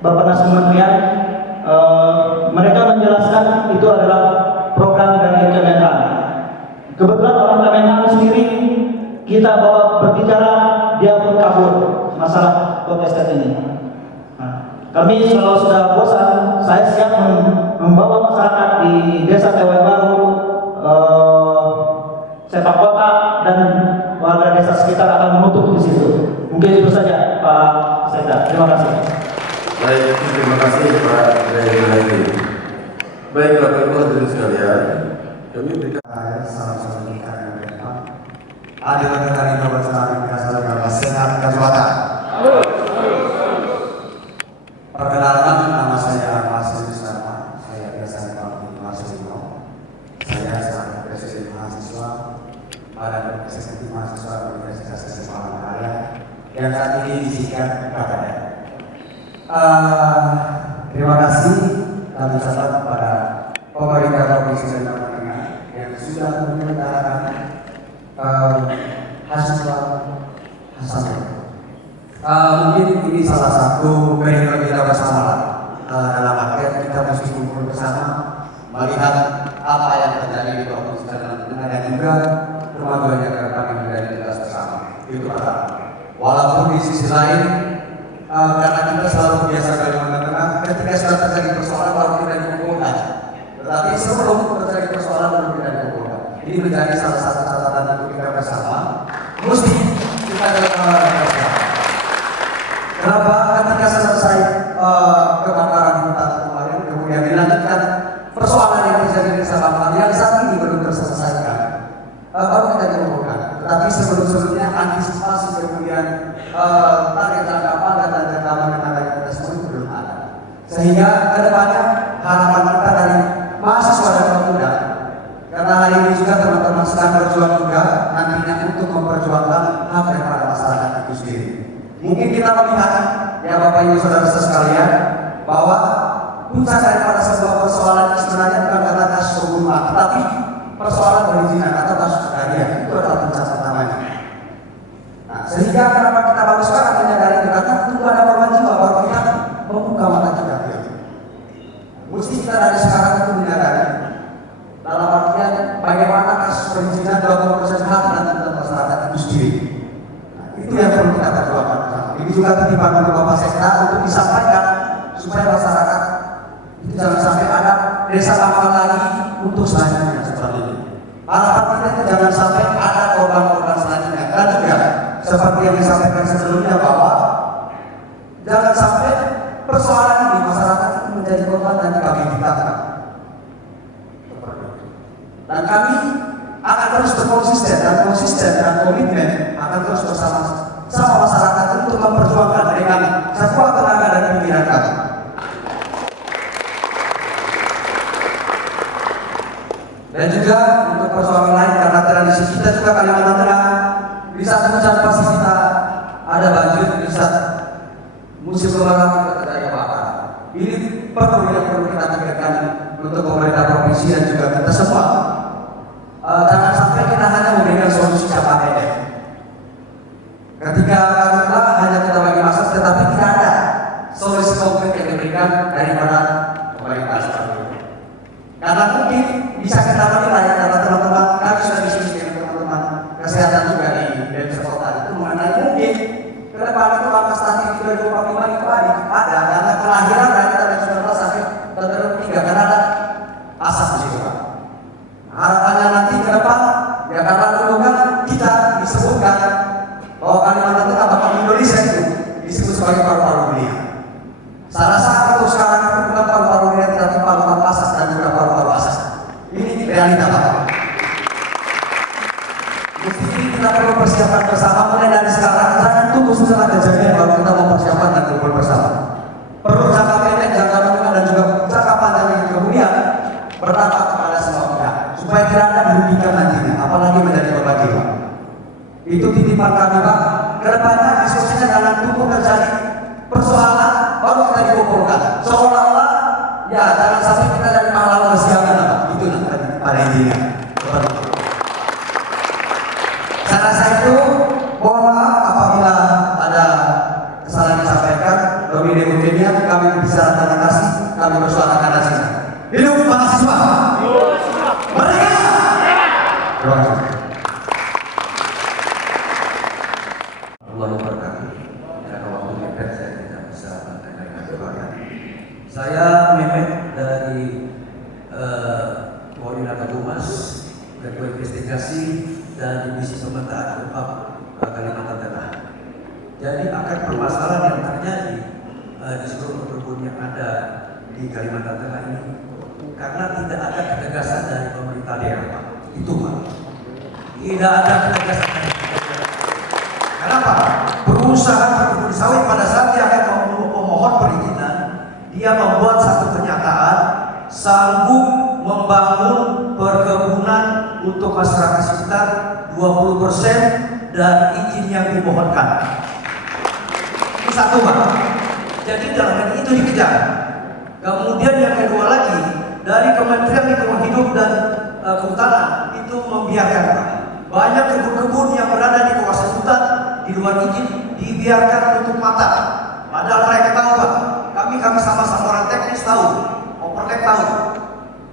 Bappenas Kementerian, mereka menjelaskan itu adalah program dari Kemenhan. Kebetulan orang Kemenhan sendiri kita bawa berbicara, dia pun kabur masalah Polrestek ini. Kami kalau sudah bosan, saya siap membawa masyarakat di desa Dewai Baru, Sepak Kota dan warga desa sekitar akan menutup di situ. Mungkin itu saja Pak Sekda. Terima kasih. Baik, terima kasih Pak Reni. Baik Bapak Ibu hadirin sekalian, kami berikan salah-satu kita yang berdepan. Ada rekan Ibu Bapak Kasar Bapak Senat Kajwata. Perkenalkan, nama saya Mas Rudi Sarma. Saya biasa dipanggil Mas Rino. Saya sebagai Presiden Mahasiswa pada Eksekutif Mahasiswa Universitas Islam Malaya yang saat ini disikat KPN. Terima kasih kami ucapkan kepada pemerintah Provinsi Kalimantan Tengah yang sudah menyelenggarakan mahasiswa Hasan. Mungkin ini salah satu periode kita bersama dalam artian kita mesti kumpul bersama melihat apa yang terjadi di Provinsi Kalimantan Tengah dan juga kemajuannya ke depan yang menjadi tugas bersama. Itu pertama. Walaupun di sisi lain karena kita selalu biasa Kalimantan Tengah, ketika sudah terjadi persoalan baru kita dikumpulkan. Tetapi sebelum terjadi persoalan baru kita dikumpulkan. Ini menjadi salah satu catatan untuk kita bersama. Mesti kita bersama. Kenapa? Ketika selesai kebakaran hutan kemarin, kemudian dilanjutkan persoalan yang terjadi di Sabang yang saat ini belum terselesaikan, baru kita dikumpulkan. Tetapi sebelum-sebelumnya antisipasi kemudian target jangka panjang dan jangka menengah kita semua belum ada. Sehingga kedepannya harapan kita dari mahasiswa dan pemuda, karena hari ini juga teman-teman sedang berjuang juga nantinya untuk memperjuangkan hak daripada masyarakat itu sendiri. Mungkin kita melihat, ya Bapak Ibu Saudara sekalian, bahwa puncak daripada sebuah persoalan sebenarnya bukan karena kasus pembunuhan, tetapi persoalan perizinan atau kasus kekayaan itu adalah puncak pertamanya. Nah, sehingga kenapa kita baru sekarang menyadari itu karena tunggu ada korban jiwa baru kita membuka mata kita. Mesti kita dari sekarang itu menyadari dalam artian bagaimana kasus perizinan 20% hak dan tentang masyarakat itu sendiri. Nah, itu yang perlu kita perjuangkan. Ini juga titipan untuk Bapak Sekda untuk disampaikan supaya masyarakat itu jangan sampai ada desa Bangkal lagi untuk selanjutnya seperti ini. Harapan kita itu jangan sampai ada korban-korban selanjutnya. Dan juga seperti yang disampaikan sebelumnya bahwa jangan sampai persoalan ini masyarakat itu menjadi korban dan kami dikatakan. Dan kami akan terus berkonsisten dan komitmen akan terus bersama masyarakat untuk memperjuangkan dengan sekuat tenaga dan pikiran kami. Dan juga untuk persoalan lain karena tradisi kita juga Kalimantan Tengah di satu hujan pasti kita ada koalisi dan juga kita semua, jangan sampai kita hanya memberikan solusi jangka pendek. Ketika katakanlah hanya kita bagi masa, tetapi tidak ada solusi konkret yang diberikan daripada pemerintah seperti itu. Karena mungkin bisa kita menilai adalah teman-teman kami sudah diskusi dengan teman-teman kesehatan juga di Desa Kota itu mengenai mungkin ke depan itu angka statistik 2045 itu ada karena kelahiran dari tahun 19 sampai tahun 3 karena ada asas di situ Pak. Harapannya nanti ke depan ya karena dulu kan kita disebutkan bahwa Kalimantan Tengah bahkan Indonesia itu disebut sebagai paru-paru dunia. Saya rasa kalau sekarang itu bukan paru-paru dunia tetapi paru-paru asas dan juga paru-paru asas. Ini realita Pak. Mesti kita perlu persiapan bersama mulai dari sekarang. Jangan tunggu setelah kejadian baru kita mempersiapkan dan kumpul bersama. Perlu jangka pendek, jangka menengah dan juga jangka panjang yang kemudian berdampak kepada semua pihak supaya tidak ada dirugikan nantinya, apalagi menjadi beban jiwa. Itu titipan kami Pak. Kedepannya diskusinya jangan tunggu terjadi persoalan baru kita dikumpulkan. Seolah-olah ya jangan sampai kita dari pahlawan kesiangan Pak. Itu pada intinya. Saya rasa itu mohon maaf apabila ada kesalahan yang disampaikan. Lebih detailnya kami bicara terima kasih. Kami bersuara karena cinta. Hidup mahasiswa. Merdeka. Terima kasih. Allah berkati. Karena waktu mepet saya tidak bisa menyampaikan kebanyakan. Saya Mehmet dari Koordinator Humas, Ketua Investigasi dan Divisi Pemetaan UPAP Kalimantan Tengah. Jadi akar permasalahan yang terjadi di seluruh kebun yang ada di Kalimantan Tengah ini karena tidak ada ketegasan dari pemerintah daerah Pak. Itu Pak. Tidak ada ketegasan dari pemerintah daerah. Kenapa? Perusahaan perkebunan sawit pada saat dia akan memohon perizinan, dia membuat satu pernyataan sanggup membangun perkebunan untuk masyarakat sekitar 20% dari izin yang dimohonkan. Ini satu Pak. Jadi dalam hal itu dikejar. Kemudian yang kedua lagi dari Kementerian Lingkungan Hidup dan Kehutanan itu membiarkan Pak. Banyak kebun-kebun yang berada di kawasan hutan di luar izin dibiarkan untuk matang. Padahal mereka tahu Pak. Kami sama-sama orang teknis tahu, Opertek tahu.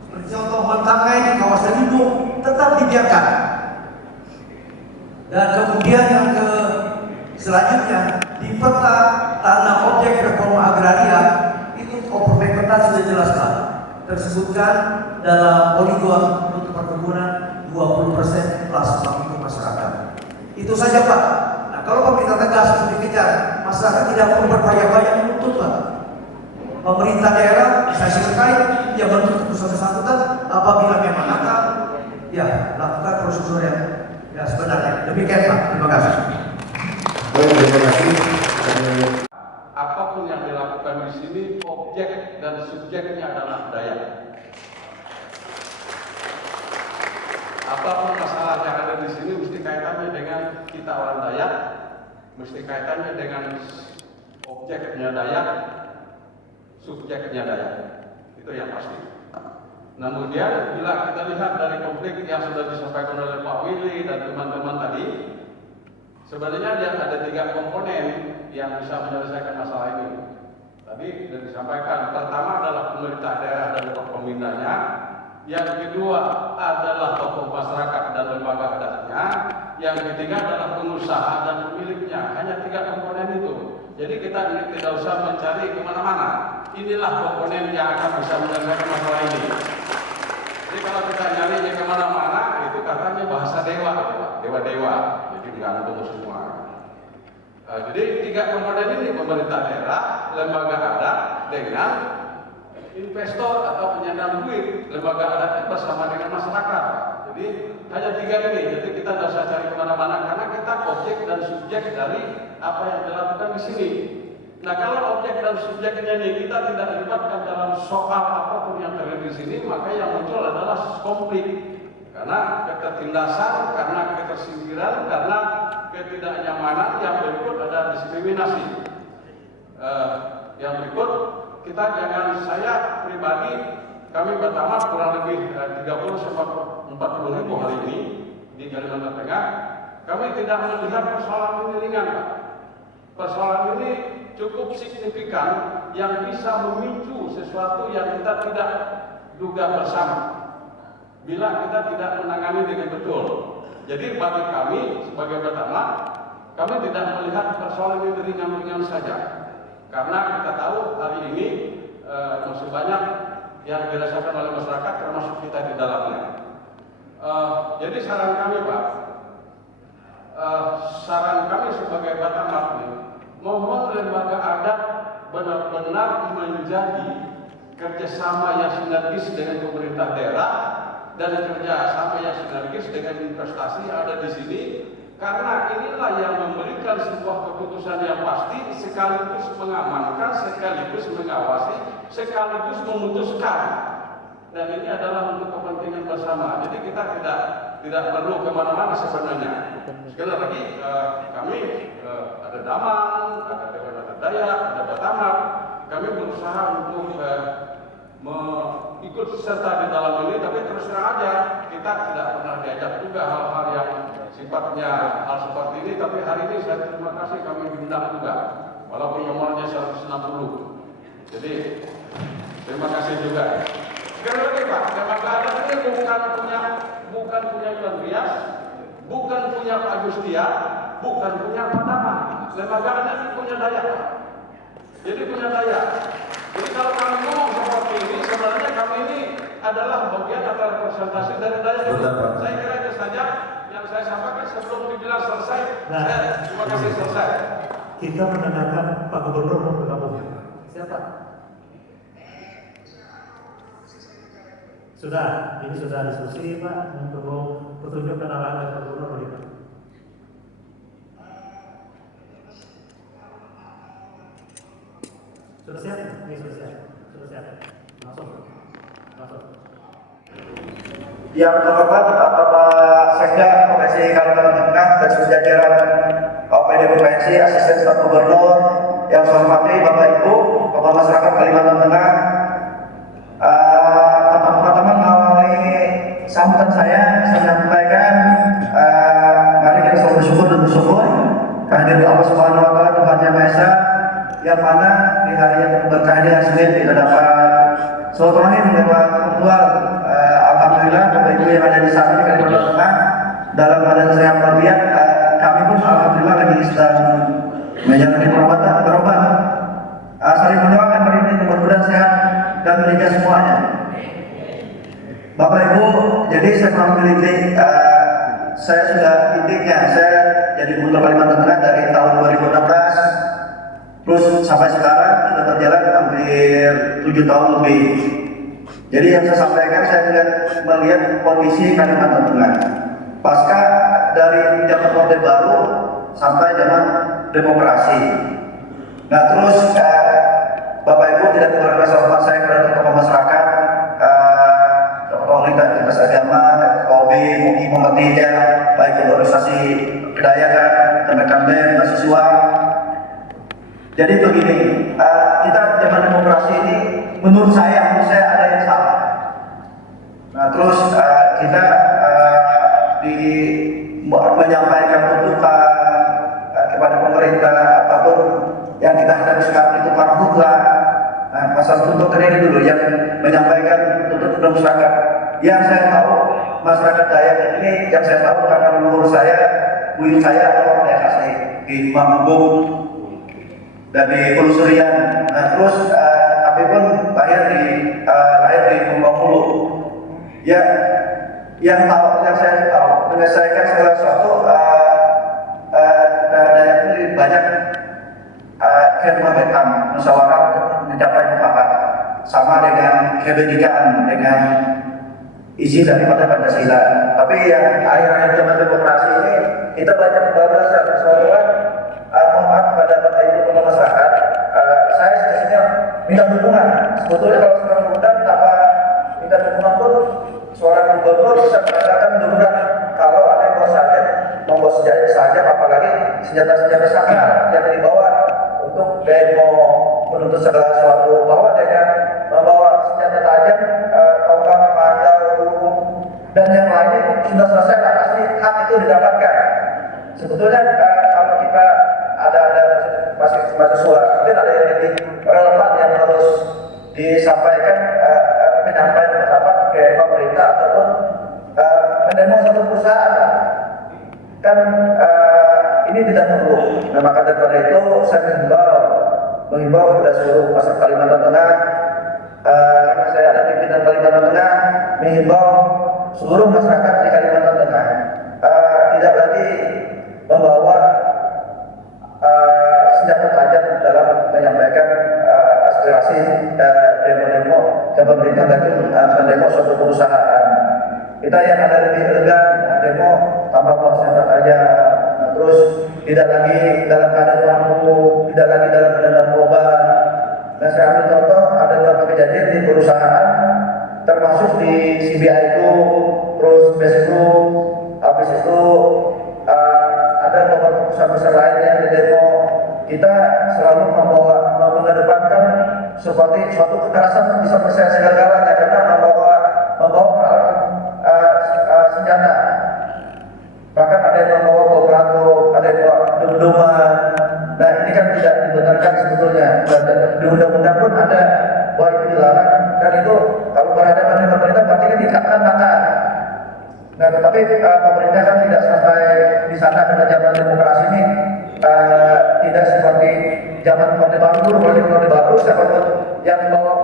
Seperti contoh Mentangai di kawasan lindung tetap dibiarkan. Dan kemudian yang selanjutnya di peta tanah objek reforma agraria itu Opertek peta sudah jelas Pak. Tersebutkan dalam poligon untuk perkebunan 20% plus untuk masyarakat. Itu saja Pak. Nah kalau pemerintah tegas untuk dikejar, masyarakat tidak perlu berbayar-bayar menuntut Pak. Pemerintah daerah, instansi terkait, yang menuntut perusahaan bersangkutan apabila memang nakal, ya lakukan prosedur yang sebenarnya. Demikian Pak. Terima kasih. Terima kasih. Apapun yang dilakukan di sini, objek dan subjeknya adalah Dayak. Apapun masalah yang ada di sini mesti kaitannya dengan kita orang Dayak, mesti kaitannya dengan objeknya Dayak, subjeknya Dayak. Itu yang pasti. Nah, kemudian bila kita lihat dari konflik yang sudah disampaikan oleh Pak Willy dan teman-teman tadi, sebenarnya dia ada 3 komponen yang bisa menyelesaikan masalah ini. Tadi sudah disampaikan, pertama adalah pemerintah daerah dan pembinanya, yang kedua adalah tokoh masyarakat dan lembaga adatnya, yang ketiga adalah pengusaha dan pemiliknya. Hanya 3 komponen itu. Jadi kita tidak usah mencari kemana-mana. Inilah komponen yang akan bisa menyelesaikan masalah ini. Jadi kalau kita nyarinya kemana-mana, itu katanya bahasa dewa, dewa-dewa. Jadi diganggu semua. Jadi 3 komponen ini, pemerintah daerah, lembaga adat, dengan investor atau penyandang duit. Lembaga adatnya bersama dengan masyarakat. Jadi hanya 3 ini. Jadi kita tidak usah cari kemana-mana karena kita objek dan subjek dari apa yang dilakukan di sini. Nah kalau objek dan subjeknya ini kita tidak libatkan dalam soal apapun yang terjadi di sini, maka yang muncul adalah konflik. Karena ketertindasan, karena ketersingkiran, karena ketidaknyamanan, yang berikut ada diskriminasi. Yang berikut kita jangan, saya pribadi kami pertama kurang lebih 30 sampai 40 ribu hari ini di Kalimantan Tengah. Kami tidak melihat persoalan ini ringan, Pak. Persoalan ini cukup signifikan yang bisa memicu sesuatu yang kita tidak duga bersama bila kita tidak menangani dengan betul. Jadi bagi kami sebagai pertama, kami tidak melihat persoalan ini ringan-ringan saja, karena kita tahu hari ini masih banyak yang dirasakan oleh masyarakat, termasuk kita di dalamnya. Jadi saran kami, Pak, saran kami sebagai Batam Makmur, mohon lembaga adat benar-benar menjadi kerjasama yang sinergis dengan pemerintah daerah dan kerjasama yang sinergis dengan investasi yang ada di sini, karena inilah yang memberikan sebuah keputusan yang pasti, sekaligus mengamankan, sekaligus mengawasi, sekaligus memutuskan. Dan ini adalah untuk kepentingan bersama. Jadi kita tidak perlu kemana-mana sebenarnya. Sekali lagi, kami ada Damang, ada Dewan Adat Dayak, ada Batamar. Kami berusaha untuk ikut serta di dalam ini, tapi terus terang aja kita tidak pernah diajak juga hal-hal yang sifatnya hal seperti ini. Tapi hari ini saya terima kasih kami diundang juga, walaupun nomornya 160. Jadi terima kasih juga. Sekali lagi, Pak, lembaga adat ini bukan punya Iwan Rias, bukan punya Pak Agustia, bukan punya Pak Damang. Lembaga adat punya Dayak, Pak. Jadi punya Dayak. Jadi kalau kami ngomong seperti ini, sebenarnya kami ini adalah bagian atau representasi dari Dayak. Saya kira itu saja yang saya sampaikan sebelum dibilang selesai. Terima kasih selesai. Kita mendengarkan Pak Gubernur mau bergabung. Siapa? Sudah, ini sudah diskusi, Pak, untuk petunjuk kenalan dari Pak Gubernur berikan. Sudah siap? Ini sudah siap. Sudah siap. Langsung. Yang terhormat Bapak Sekda Provinsi Kalimantan Tengah dan sejajaran OPD Provinsi, Asisten Staf Gubernur, yang saya hormati Bapak Ibu, Bapak masyarakat Kalimantan Tengah. Pertama-tama mengawali sambutan saya menyampaikan mari kita selalu bersyukur kehadiran Allah Subhanahu Wa Taala Tuhan Yang Maha Esa, yang mana di hari yang berkah ini Senin kita dapat silaturahim lewat virtual. Alhamdulillah Bapak Ibu yang ada di sana di Kalimantan Tengah dalam keadaan sehat walafiat. Kami pun alhamdulillah lagi sedang menjalani perawatan berobat. Saling mendoakan hari ini mudah-mudahan sehat dan menjaga semuanya. Bapak Ibu, jadi saya memiliki saya sudah intinya saya jadi Gubernur Kalimantan Tengah dari tahun 2016 terus sampai sekarang sudah berjalan hampir 7 tahun lebih. Jadi yang saya sampaikan, saya melihat kondisi Kalimantan Tengah pasca dari zaman Orde Baru sampai zaman demokrasi. Nah terus Bapak Ibu tidak mengurangi hormat saya kepada tokoh masyarakat, tokoh lintas agama, OB, MUI, Muhammadiyah, baik organisasi kedayakan, rekan band, mahasiswa. Jadi begini, kita zaman demokrasi ini menurut saya ada yang salah. Nah terus kita menyampaikan tuntutan kepada pemerintah apapun yang kita hadapi sekarang itu karhutlah. Nah pasal tuntutan ini dulu yang menyampaikan tuntutan masyarakat. Yang saya tahu masyarakat Dayak ini, yang saya tahu karena leluhur saya, buyut saya adalah orang asli di Mambung dan di Hulu Surian. Nah terus kami pun lahir di Bengkulu. Ya, yang saya tahu menyelesaikan segala sesuatu Dayak ini banyak kemerdekaan musyawarah untuk mencapai mufakat sama dengan kebenekaan dengan isi daripada Pancasila. Tapi yang akhir-akhir zaman demokrasi ini kita banyak belajar soal mohon pada Bapak Ibu Bapak masyarakat. Saya sebenarnya minta dukungan. Sebetulnya kalau seorang muda tanpa minta dukungan pun seorang gubernur bisa mengatakan dukungan kalau ada yang mau saja membawa senjata saja, apalagi senjata-senjata sakral yang dibawa untuk demo menuntut segala sesuatu, bahwa dengan membawa senjata tajam sudah selesai lah, pasti hak itu didapatkan. Sebetulnya kalau kita ada mahasiswa, mungkin ada yang lebih relevan yang harus disampaikan, menyampaikan pendapat ke pemerintah ataupun mendemo satu perusahaan. Kan ini tidak perlu. Nah, maka daripada itu saya mengimbau kepada seluruh masyarakat Kalimantan Tengah, karena saya ada pimpinan Kalimantan Tengah, mengimbau seluruh masyarakat di Kalimantan Tengah tidak lagi membawa senjata tajam dalam menyampaikan aspirasi demo-demo ke pemerintah dan mendemo suatu perusahaan. Kita yang ada lebih elegan, demo tanpa bawa senjata tajam, terus tidak lagi dalam keadaan mampu, tidak lagi dalam keadaan narkoba. Nah, saya ambil contoh ada beberapa kejadian di perusahaan, termasuk di CBI itu, terus Besru, habis itu ada beberapa perusahaan besar lain yang di demo. Kita selalu mengedepankan seperti suatu kekerasan bisa selesai segala-galanya karena membawa senjata. Bahkan ada yang membawa bom, ada yang membawa dum-duman. Nah, ini kan tidak dibenarkan sebetulnya. Dan di undang-undang pun ada bahwa itu dilarang. Dan itu kalau berhadapan dengan pemerintah berarti kan dikatakan makar. Nah, tetapi pemerintah kan tidak sampai di sana karena zaman demokrasi ini tidak seperti zaman Orde Baru. Kalau di Orde Baru siapapun yang membawa